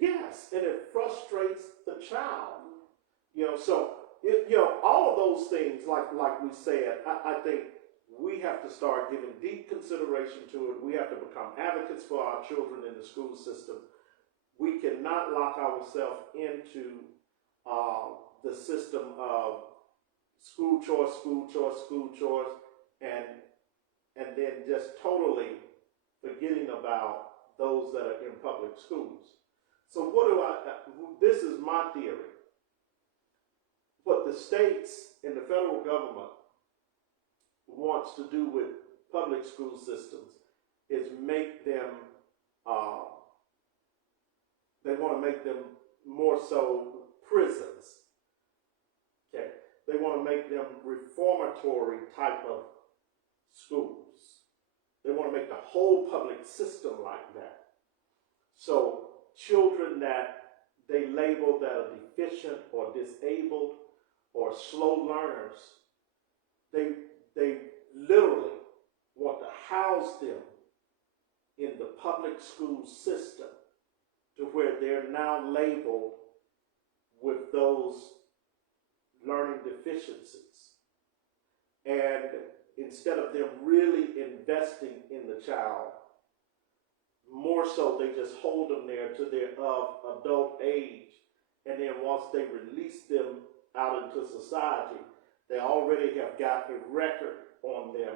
yes, and it frustrates the child. So all of those things, like we said, I think we have to start giving deep consideration to it. We have to become advocates for our children in the school system. We cannot lock ourselves into the system of school choice, and then just totally forgetting about those that are in public schools. So this is my theory. What the states and the federal government wants to do with public school systems is make them, they want to make them more so prisons. Okay. They want to make them reformatory type of schools. They want to make the whole public system like that. So children that they label that are deficient or disabled or slow learners, they literally want to house them in the public school system to where they're now labeled with those learning deficiencies. And instead of them really investing in the child, more so they just hold them there to their adult age. And then once they release them out into society, they already have got a record on them.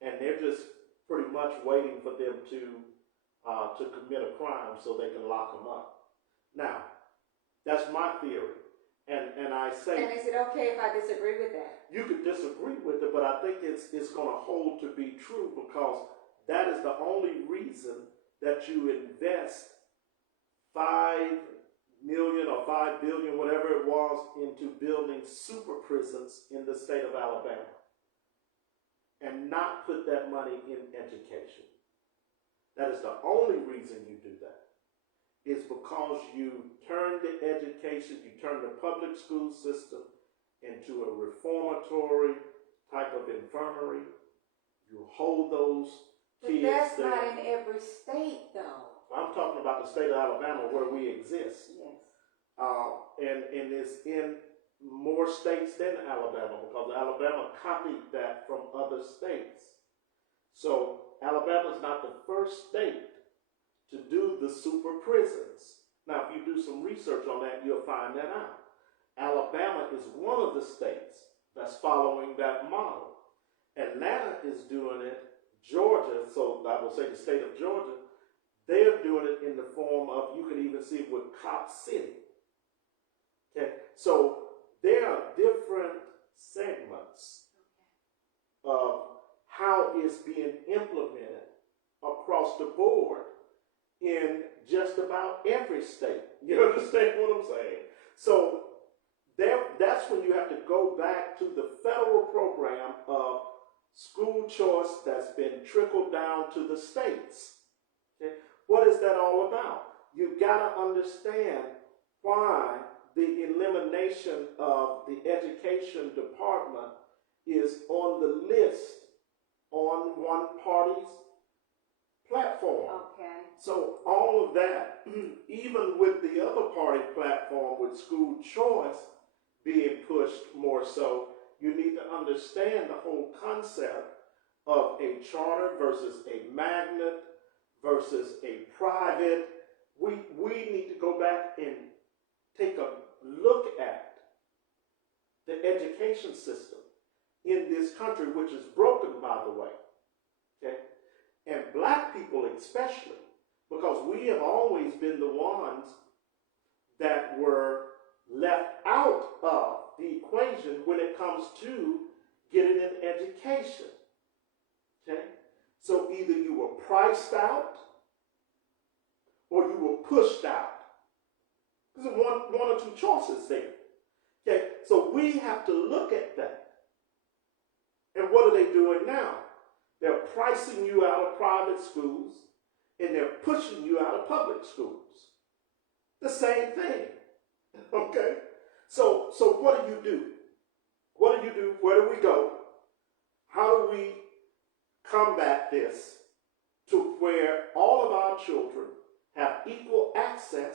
And they're just pretty much waiting for them to commit a crime so they can lock them up. Now, that's my theory. And I say... And is it okay if I disagree with that? You could disagree with it, but I think it's going to hold to be true, because that is the only reason that you invest $5 million or $5 billion, whatever it was, into building super prisons in the state of Alabama, and not put that money in education. That is the only reason you do that. It's because you turn the education, you turn the public school system into a reformatory type of infirmary. You hold those kids But that's there. not in every state, though. I'm talking about the state of Alabama where we exist. Yes. And it's in more states than Alabama, because Alabama copied that from other states. So Alabama is not the first state to do the super prisons. Now, if you do some research on that, you'll find that out. Alabama is one of the states that's following that model. Atlanta is doing it. Georgia, so I will say the state of Georgia, they're doing it in the form of, you can even see it with Cop City. Okay, so there are different segments of how it's being implemented across the board in just about every state. You understand what I'm saying? So that's when you have to go back to the federal program of school choice that's been trickled down to the states. Okay? What is that all about? You've got to understand why the elimination of the education department is on the list on one party's platform. Okay. So all of that, even with the other party platform with school choice being pushed more so, you need to understand the whole concept of a charter versus a magnet versus a private. We need to go back and take a look at the education system in this country, which is broken, by the way. Okay? And black people especially, because we have always been the ones that were left out of the equation when it comes to getting an education. Okay? So either you were priced out or you were pushed out. There's one or two choices there. Okay? So we have to look at that. And what are they doing now? They're pricing you out of private schools and they're pushing you out of public schools. The same thing. Okay? So what do you do? What do you do? Where do we go? How do we combat this to where all of our children have equal access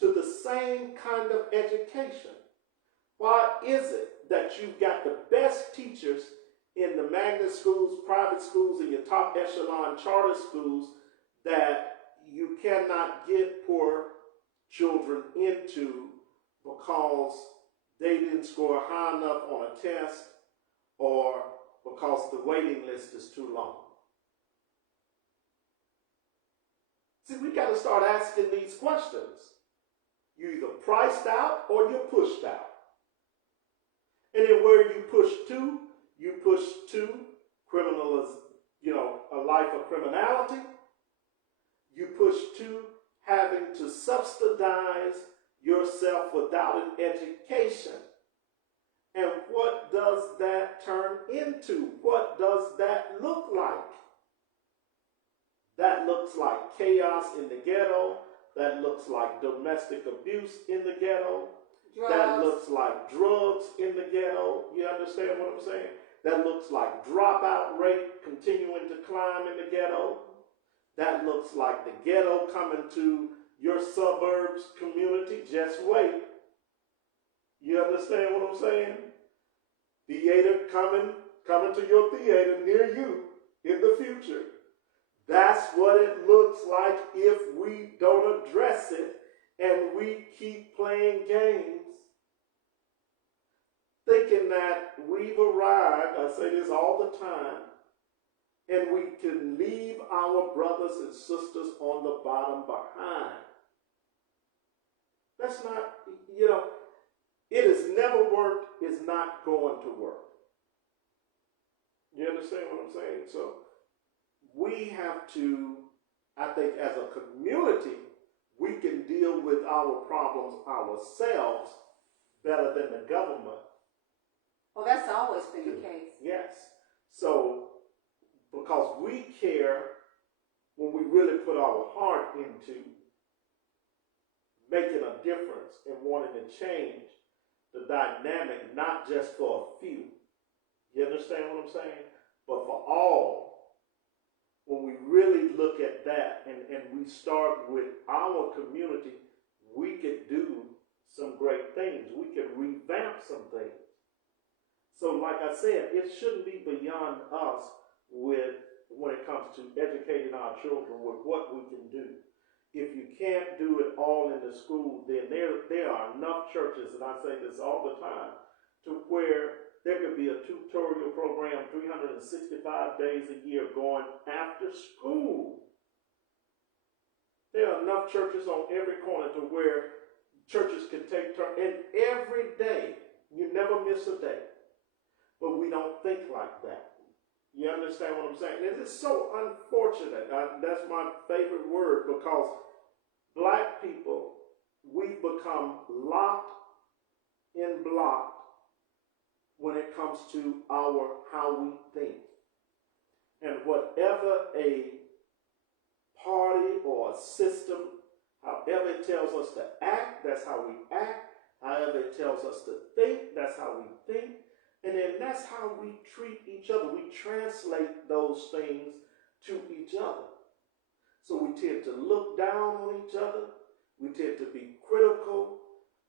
to the same kind of education? Why is it that you've got the best teachers in the magnet schools, private schools, and your top echelon charter schools that you cannot get poor children into because they didn't score high enough on a test or because the waiting list is too long? See, we got to start asking these questions. You're either priced out or you're pushed out. And then where you push to criminal, a life of criminality. You push to having to subsidize yourself without an education. And what does that turn into? What does that look like? That looks like chaos in the ghetto. That looks like domestic abuse in the ghetto. Drugs. That looks like drugs in the ghetto. You understand what I'm saying? That looks like dropout rate continuing to climb in the ghetto. That looks like the ghetto coming to your suburbs community. Just wait. You understand what I'm saying? Theater coming to your theater near you in the future. That's what it looks like if we don't address it and we keep playing games, thinking that we've arrived, I say this all the time, and we can leave our brothers and sisters on the bottom behind. That's not, it has never worked, it's not going to work. You understand what I'm saying? So we have to, I think as a community, we can deal with our problems ourselves better than the government. Well, that's always been the case. Yes. So, because we care when we really put our heart into making a difference and wanting to change the dynamic, not just for a few. You understand what I'm saying? But for all. When we really look at that and we start with our community, we could do some great things. We could revamp some things. So like I said, it shouldn't be beyond us when it comes to educating our children with what we can do. If you can't do it all in the school, then there are enough churches, and I say this all the time, to where there could be a tutorial program 365 days a year going after school. There are enough churches on every corner to where churches can take turn, and every day, you never miss a day. But we don't think like that. You understand what I'm saying? And it's so unfortunate. That's my favorite word, because black people, we've become locked and blocked when it comes to how we think. And whatever a party or a system, however it tells us to act, that's how we act. However it tells us to think, that's how we think. And then that's how we treat each other. We translate those things to each other. So we tend to look down on each other. We tend to be critical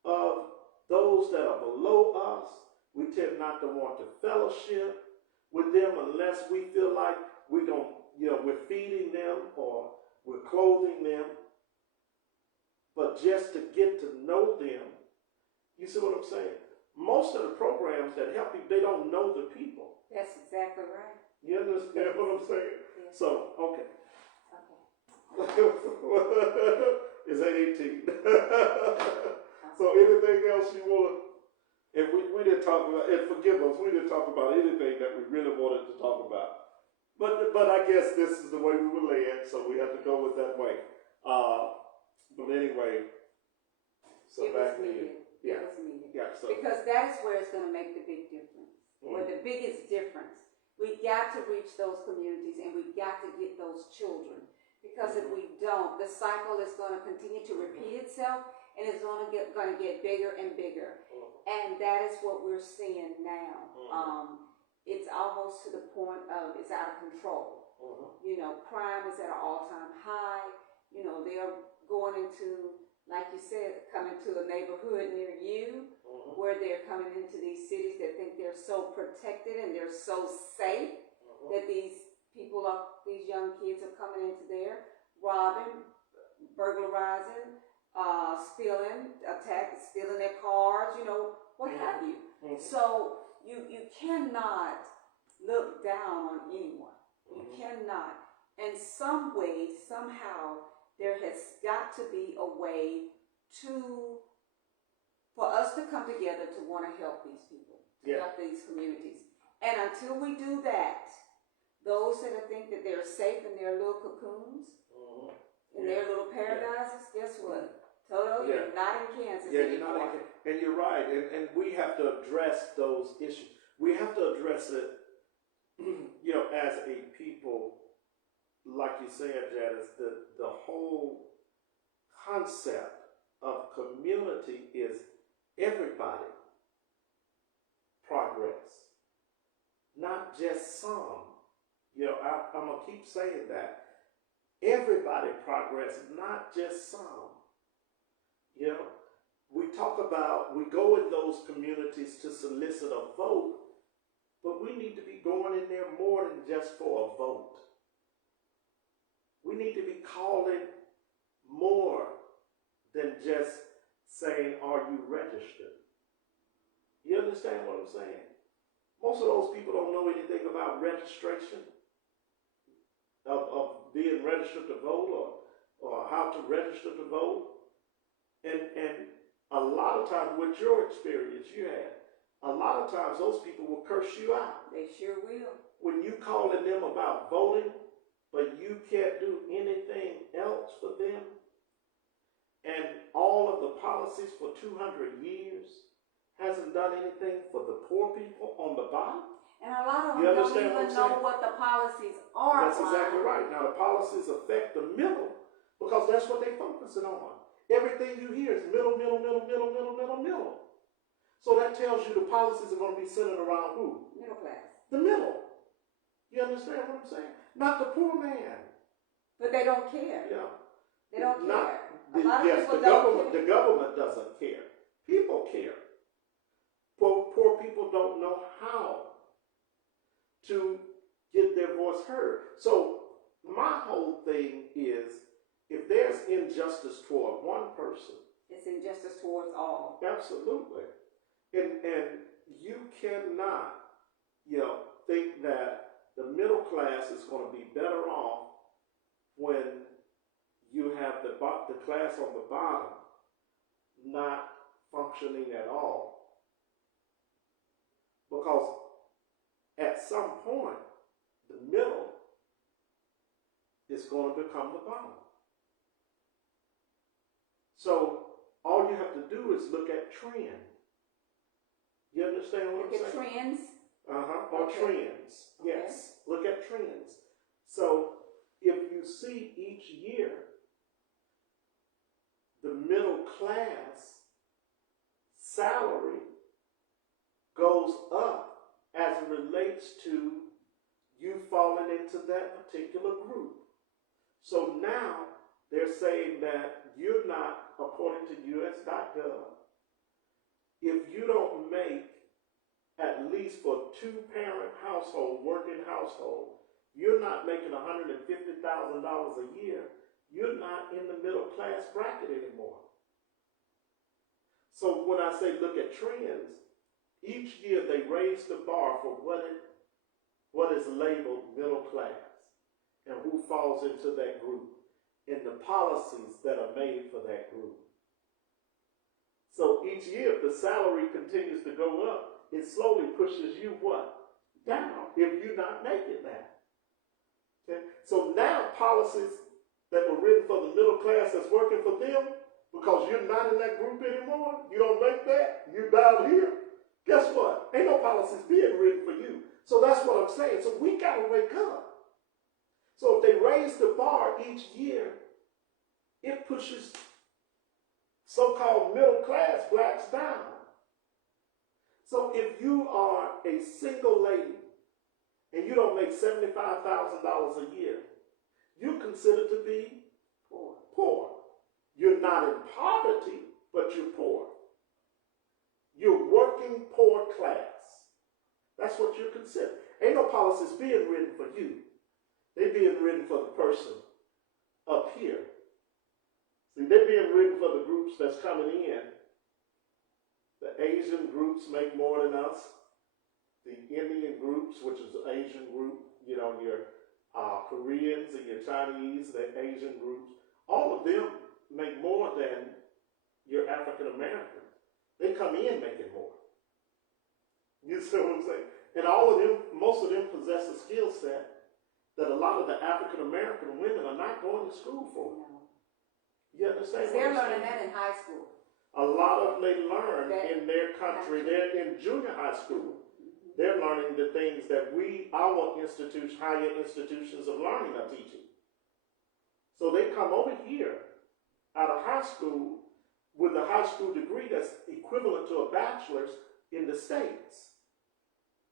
of those that are below us. We tend not to want to fellowship with them unless we feel like we're feeding them or we're clothing them. But just to get to know them, you see what I'm saying? Most of the programs that help you, they don't know the people. That's exactly right. You understand what I'm saying? Yes. So, okay. Okay. It's 8:18. So anything else you want to, if we didn't talk about, and forgive us, we didn't talk about anything that we really wanted to talk about. But I guess this is the way we were led, so we have to go with that way. But anyway, so it back was to you. needed. Yeah. It was needed. Yeah, so. Because that's where it's going to make the big difference. Where the biggest difference. We got to reach those communities, and we got to get those children. Because if we don't, the cycle is going to continue to repeat itself, and it's going to get bigger and bigger. And that is what we're seeing now. it's almost to the point of it's out of control. You know, crime is at an all-time high. You know, they're going into, like you said, coming to a neighborhood near you, where they're coming into these cities that think they're so protected and they're so safe that these young kids are coming into there, robbing, burglarizing, stealing their cars, you know, what have you. So you cannot look down on anyone. You cannot. And some way, somehow, there has got to be a way for us to come together to want to help these people, to help these communities. And until we do that, those that think that they're safe in their little cocoons, in their little paradises, guess what? Toto, you're not in Kansas anymore. And you're right. And we have to address those issues. We have to address it, you know, as a people, like you said, Janice, the whole concept of community is everybody progress, not just some. You know, I'm going to keep saying that. Everybody progress, not just some. You know, we go in those communities to solicit a vote, but we need to be going in there more than just for a vote. We need to be calling more than just saying, are you registered? You understand what I'm saying? Most of those people don't know anything about registration, of being registered to vote or how to register to vote. And a lot of times, with your experience you had, a lot of times those people will curse you out. They sure will. When you calling them about voting, but you can't do anything else for them, and all of the policies for 200 years hasn't done anything for the poor people on the bottom. And a lot of them don't even know what the policies are. That's exactly right. Now, the policies affect the middle because that's what they're focusing on. Everything you hear is middle. So that tells you the policies are going to be centered around who? Middle class. The middle. You understand what I'm saying? Not the poor man. But they don't care. Yeah. They don't care. The government doesn't care. People care. Poor people don't know how to get their voice heard. So my whole thing is, if there's injustice toward one person, it's injustice towards all. Absolutely. And you cannot, think that the middle class is going to be better off when you have the class on the bottom not functioning at all. Because at some point, the middle is going to become the bottom. So all you have to do is look at trend. You understand what I'm saying? Look at trends? Or trends. Yes. Look at trends. So if you see each year the middle class salary goes up as it relates to you falling into that particular group. So now they're saying that you're not, according to US.gov, if you don't make, at least for two-parent household, working household, you're not making $150,000 a year, you're not in the middle class bracket anymore. So when I say look at trends, each year they raise the bar for what is labeled middle class and who falls into that group and the policies that are made for that group. So each year, if the salary continues to go up, it slowly pushes you what? Down, if you're not making that. Okay? So now policies that were written for the middle class that's working for them, because you're not in that group anymore, you don't make that, you're down here, guess what? Ain't no policies being written for you. So that's what I'm saying. So we got to wake up. So if they raise the bar each year, it pushes so-called middle class blacks down. So if you are a single lady and you don't make $75,000 a year, you're considered to be poor. You're not in poverty, but you're poor. You're working poor class. That's what you're considered. Ain't no policies being written for you. They're being written for the person up here. See, they're being written for the groups that's coming in. The Asian groups make more than us. The Indian groups, which is the Asian group, you know, your Koreans and your Chinese, the Asian groups, all of them make more than your African Americans. They come in making more. You see what I'm saying? And all of them, most of them possess a skill set that a lot of the African American women are not going to school for. No. You understand? They're learning that in high school. A lot of them they learn in their country. They're in junior high school. They're learning the things that our institutions, higher institutions of learning are teaching. So they come over here out of high school with a high school degree that's equivalent to a bachelor's in the States.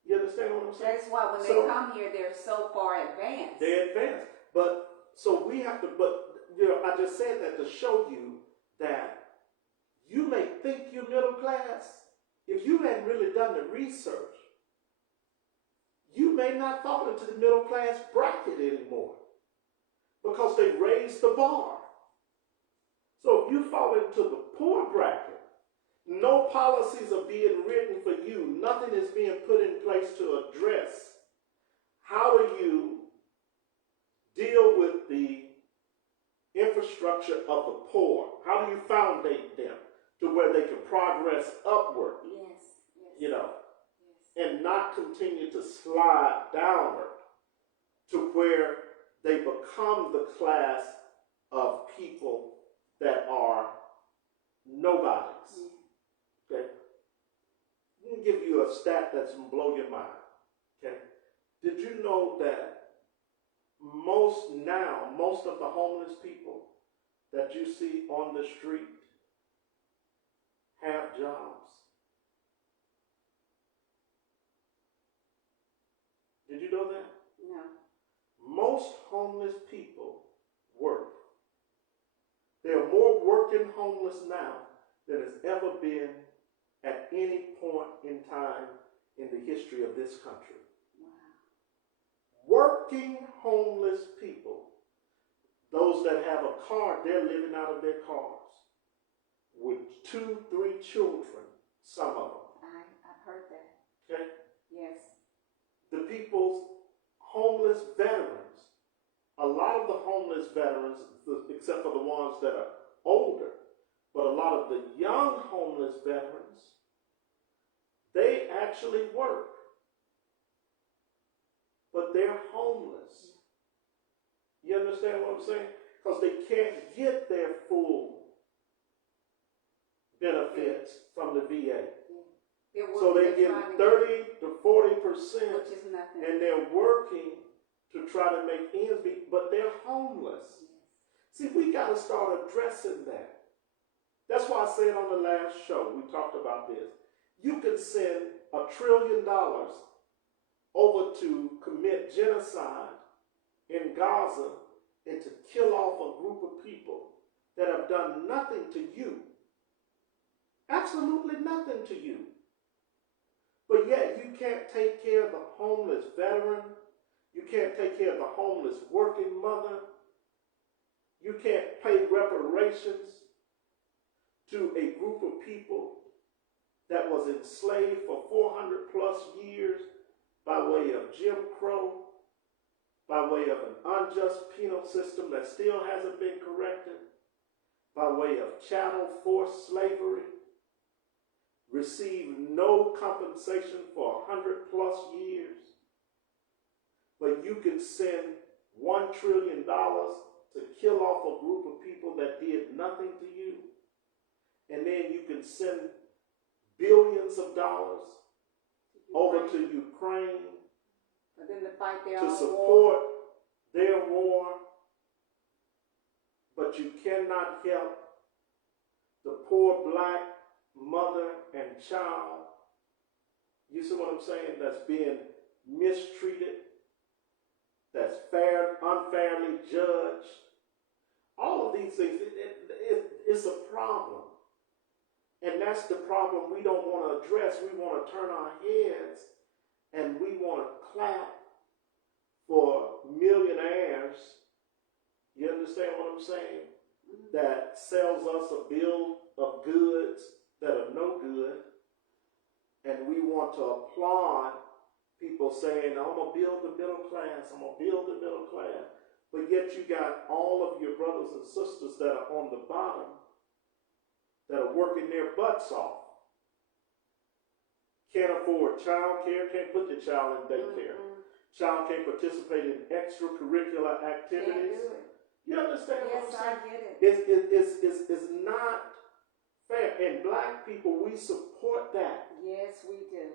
You understand what I'm saying? That's why when they come here, they're so far advanced. They're advanced. But, so we have to, you know, I just said that to show you that you may think you're middle class. If you hadn't really done the research, you may not fall into the middle class bracket anymore because they raised the bar. So if you fall into the poor bracket, no policies are being written for you. Nothing is being put in place to address how do you deal with the infrastructure of the poor. How do you foundate them to where they can progress upward? Yes. You know, Yes. and not continue to slide downward to where they become the class of people that are nobodies. Okay? Let me give you a stat that's going to blow your mind. Okay? Did you know that most of the homeless people that you see on the street have jobs? Did you know that? No. Most homeless people work. There are more working homeless now than has ever been at any point in time in the history of this country. Wow. Working homeless people, those that have a car, they're living out of their cars with 2, 3 children, some of them. I've heard that. Okay? Yes. The people's homeless veterans, a lot of the homeless veterans, except for the ones that are older, but a lot of the young homeless veterans, they actually work, but they're homeless. You understand what I'm saying? Because they can't get their full benefits from the VA. So they get 30 to 40%, which is nothing. and they're working to try to make ends meet, but they're homeless. See, we got to start addressing that. That's why I said on the last show, we talked about this. You can send $1 trillion over to commit genocide in Gaza and to kill off a group of people that have done nothing to you. Absolutely nothing to you. But yet you can't take care of the homeless veteran. You can't take care of the homeless working mother. You can't pay reparations to a group of people that was enslaved for 400 plus years by way of Jim Crow, by way of an unjust penal system that still hasn't been corrected, by way of chattel forced slavery, receive no compensation for 100 plus years, but you can send $1 trillion to kill off a group of people that did nothing to you, and then you can send billions of dollars over to Ukraine for them to fight their to own support war. their war, but you cannot help the poor black mother and child, you see what I'm saying, that's being mistreated that's fair, unfairly judged. All of these things, it's a problem. And that's the problem we don't want to address. We want to turn our heads and we want to clap for millionaires. You understand what I'm saying? That sells us a bill of goods that are no good. And we want to applaud people saying, I'm going to build the middle class. I'm going to build the middle class. But yet you got all of your brothers and sisters that are on the bottom that are working their butts off. Can't afford child care, can't put the child in daycare. Child can't participate in extracurricular activities. You understand what I'm saying? Yes, I get it. It's not fair. And black people, we support that. Yes, we do.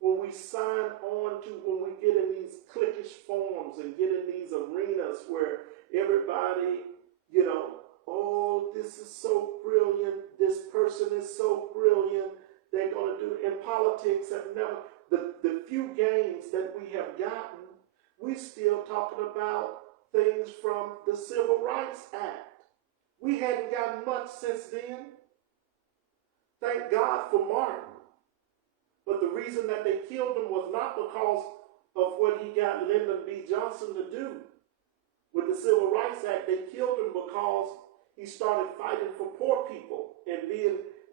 When we sign on to, when we get in these cliquish forums and get in these arenas where everybody, you know, oh, this is so brilliant. This person is so brilliant. They're going to do it. And politics have never, the few gains that we have gotten, we still talking about things from the Civil Rights Act. We hadn't gotten much since then. Thank God for Martin. But the reason that they killed him was not because of what he got Lyndon B. Johnson to do. With the Civil Rights Act, they killed him because he started fighting for poor people and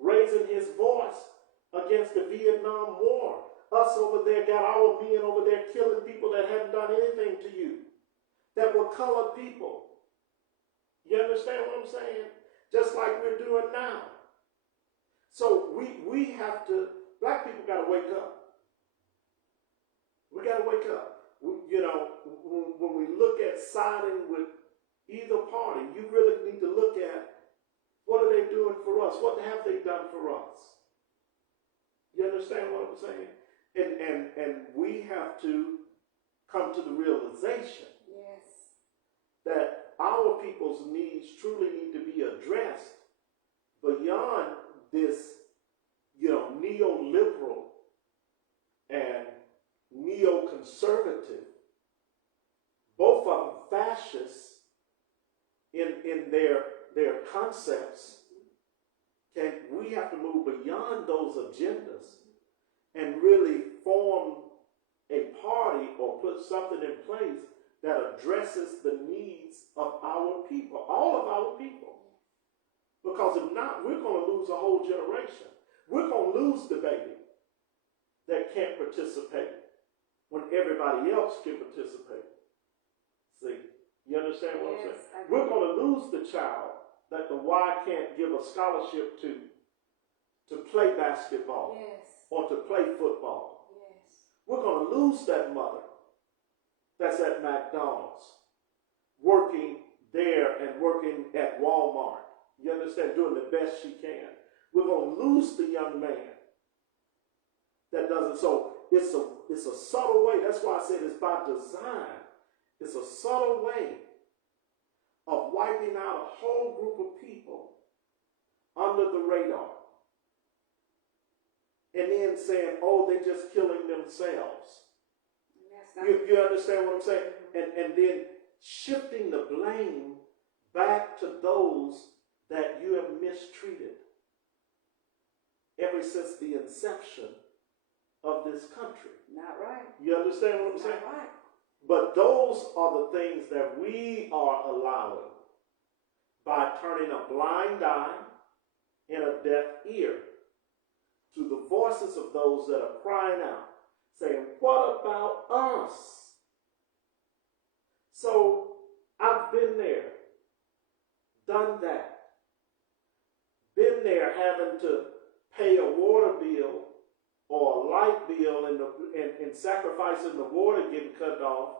raising his voice against the Vietnam War. Us over there got our men over there killing people that hadn't done anything to you, that were colored people. You understand what I'm saying? Just like we're doing now. So we have to, black people got to wake up. We got to wake up. When we look at siding with either party, you really need to look at what are they doing for us? What have they done for us? You understand what I'm saying? And we have to come to the realization that our people's needs truly need to be addressed beyond this, neoliberal and neoconservative, both of them fascists in their concepts. We have to move beyond those agendas and really form a party or put something in place that addresses the needs of our people, all of our people. Because if not, we're going to lose a whole generation. We're going to lose the baby that can't participate when everybody else can participate. See, you understand what I'm saying? We're going to lose the child that the Y can't give a scholarship to play basketball or to play football. We're going to lose that mother that's at McDonald's, working there and working at Walmart. You understand? Doing the best she can. We're going to lose the young man that doesn't. So it's a subtle way. That's why I said it's by design. It's a subtle way of wiping out a whole group of people under the radar. And then saying, oh, they're just killing themselves. You understand what I'm saying? And then shifting the blame back to those that you have mistreated ever since the inception of this country. Not right. You understand what I'm saying? Not right. But those are the things that we are allowing by turning a blind eye and a deaf ear to the voices of those that are crying out, saying, what about us? So I've been there, done that. Been there having to pay a water bill or a light bill and sacrificing the water getting cut off,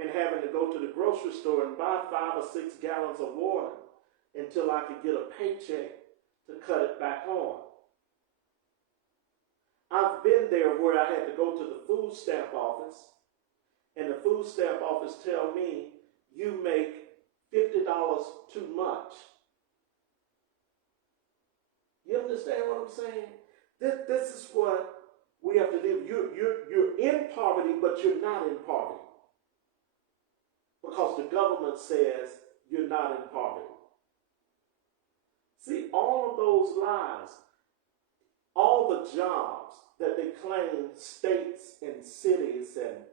and having to go to the grocery store and buy 5 or 6 gallons of water until I could get a paycheck to cut it back on. I've been there where I had to go to the food stamp office, and the food stamp office tell me, you make $50 too much. You understand what I'm saying? This is what we have to do. You're in poverty, but you're not in poverty. because the government says you're not in poverty. See, all of those lies, all the jobs that they claim states and cities and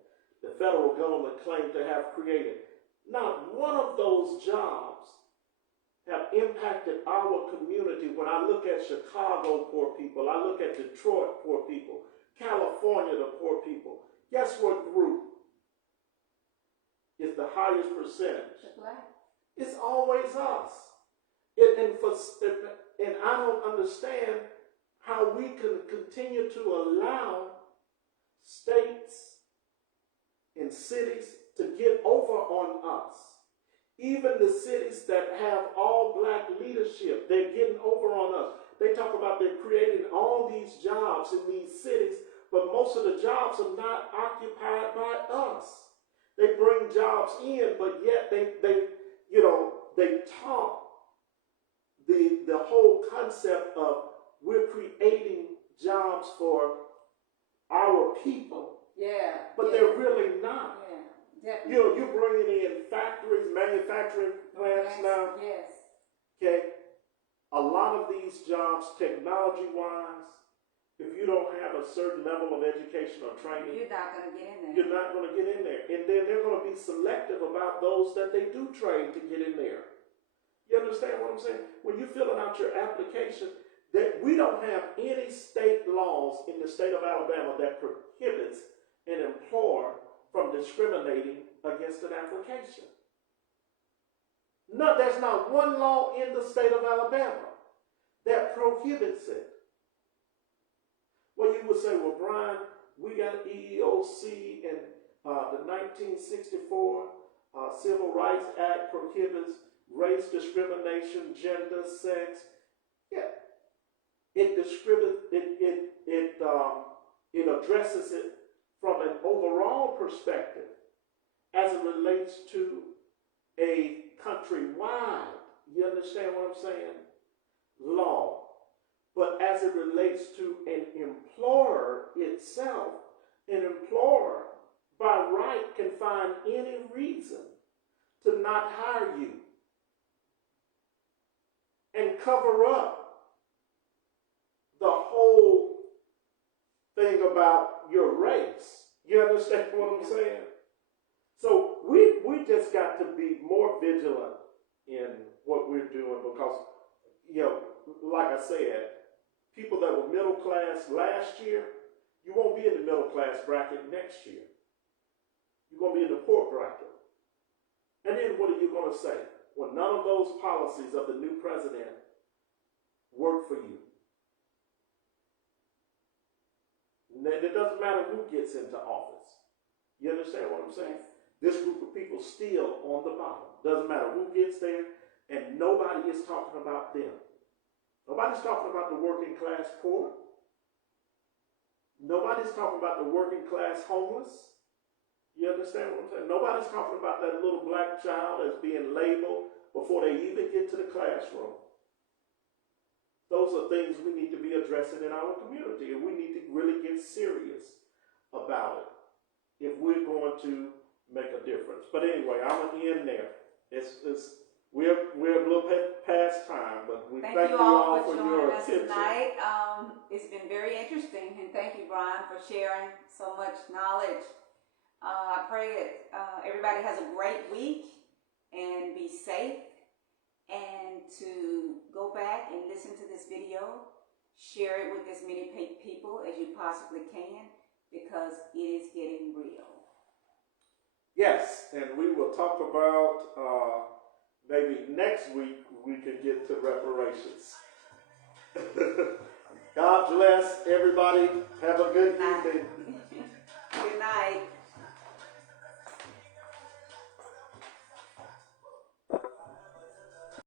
the federal government claim to have created, not one of those jobs have impacted our community. When I look at Chicago poor people, I look at Detroit poor people, California the poor people, guess what group is the highest percentage? The black. It's always us. And I don't understand how we can continue to allow states and cities to get over on us. Even the cities that have all black leadership, they're getting over on us. They talk about they're creating all these jobs in these cities, but most of the jobs are not occupied by us. They bring jobs in, but yet they talk the whole concept of we're creating jobs for our people. Yeah. But they're really not. Yeah, definitely. You're bringing in factories, manufacturing plants now. Yes. Okay. A lot of these jobs, technology-wise, if you don't have a certain level of education or training, You're not going to get in there. you're not going to get in there. And then they're going to be selective about those that they do train to get in there. You understand what I'm saying? When you're filling out your application, that we don't have any state laws in the state of Alabama that prohibits an employer from discriminating against an application. No, there's not one law in the state of Alabama that prohibits it. Well, you would say, well, Brian, we got EEOC and the 1964 Civil Rights Act prohibits race discrimination, gender, sex. Yeah, it addresses it from an overall perspective as it relates to a countrywide, you understand what I'm saying, law. But as it relates to an employer itself, an employer by right can find any reason to not hire you and cover up the whole thing about your race. You understand what I'm saying? So we just got to be more vigilant in what we're doing because, like I said, people that were middle class last year, you won't be in the middle class bracket next year. You're going to be in the poor bracket. And then what are you going to say when none of those policies of the new president work for you? It doesn't matter who gets into office. You understand what I'm saying? This group of people still on the bottom. Doesn't matter who gets there, and nobody is talking about them. Nobody's talking about the working class poor. Nobody's talking about the working class homeless. You understand what I'm saying? Nobody's talking about that little black child that's being labeled before they even get to the classroom. Those are things we need to be addressing in our community, and we need to really get serious about it if we're going to make a difference. But anyway, I'm going to end there. We're a little past time, but we thank you all for your attention tonight. It's been very interesting, and thank you, Brian, for sharing so much knowledge. I pray that everybody has a great week and be safe, and to go back and listen to this video, share it with as many people as you possibly can, because it is getting real. Yes, and we will talk about maybe next week we can get to reparations. God bless everybody. Have a good evening. Good night.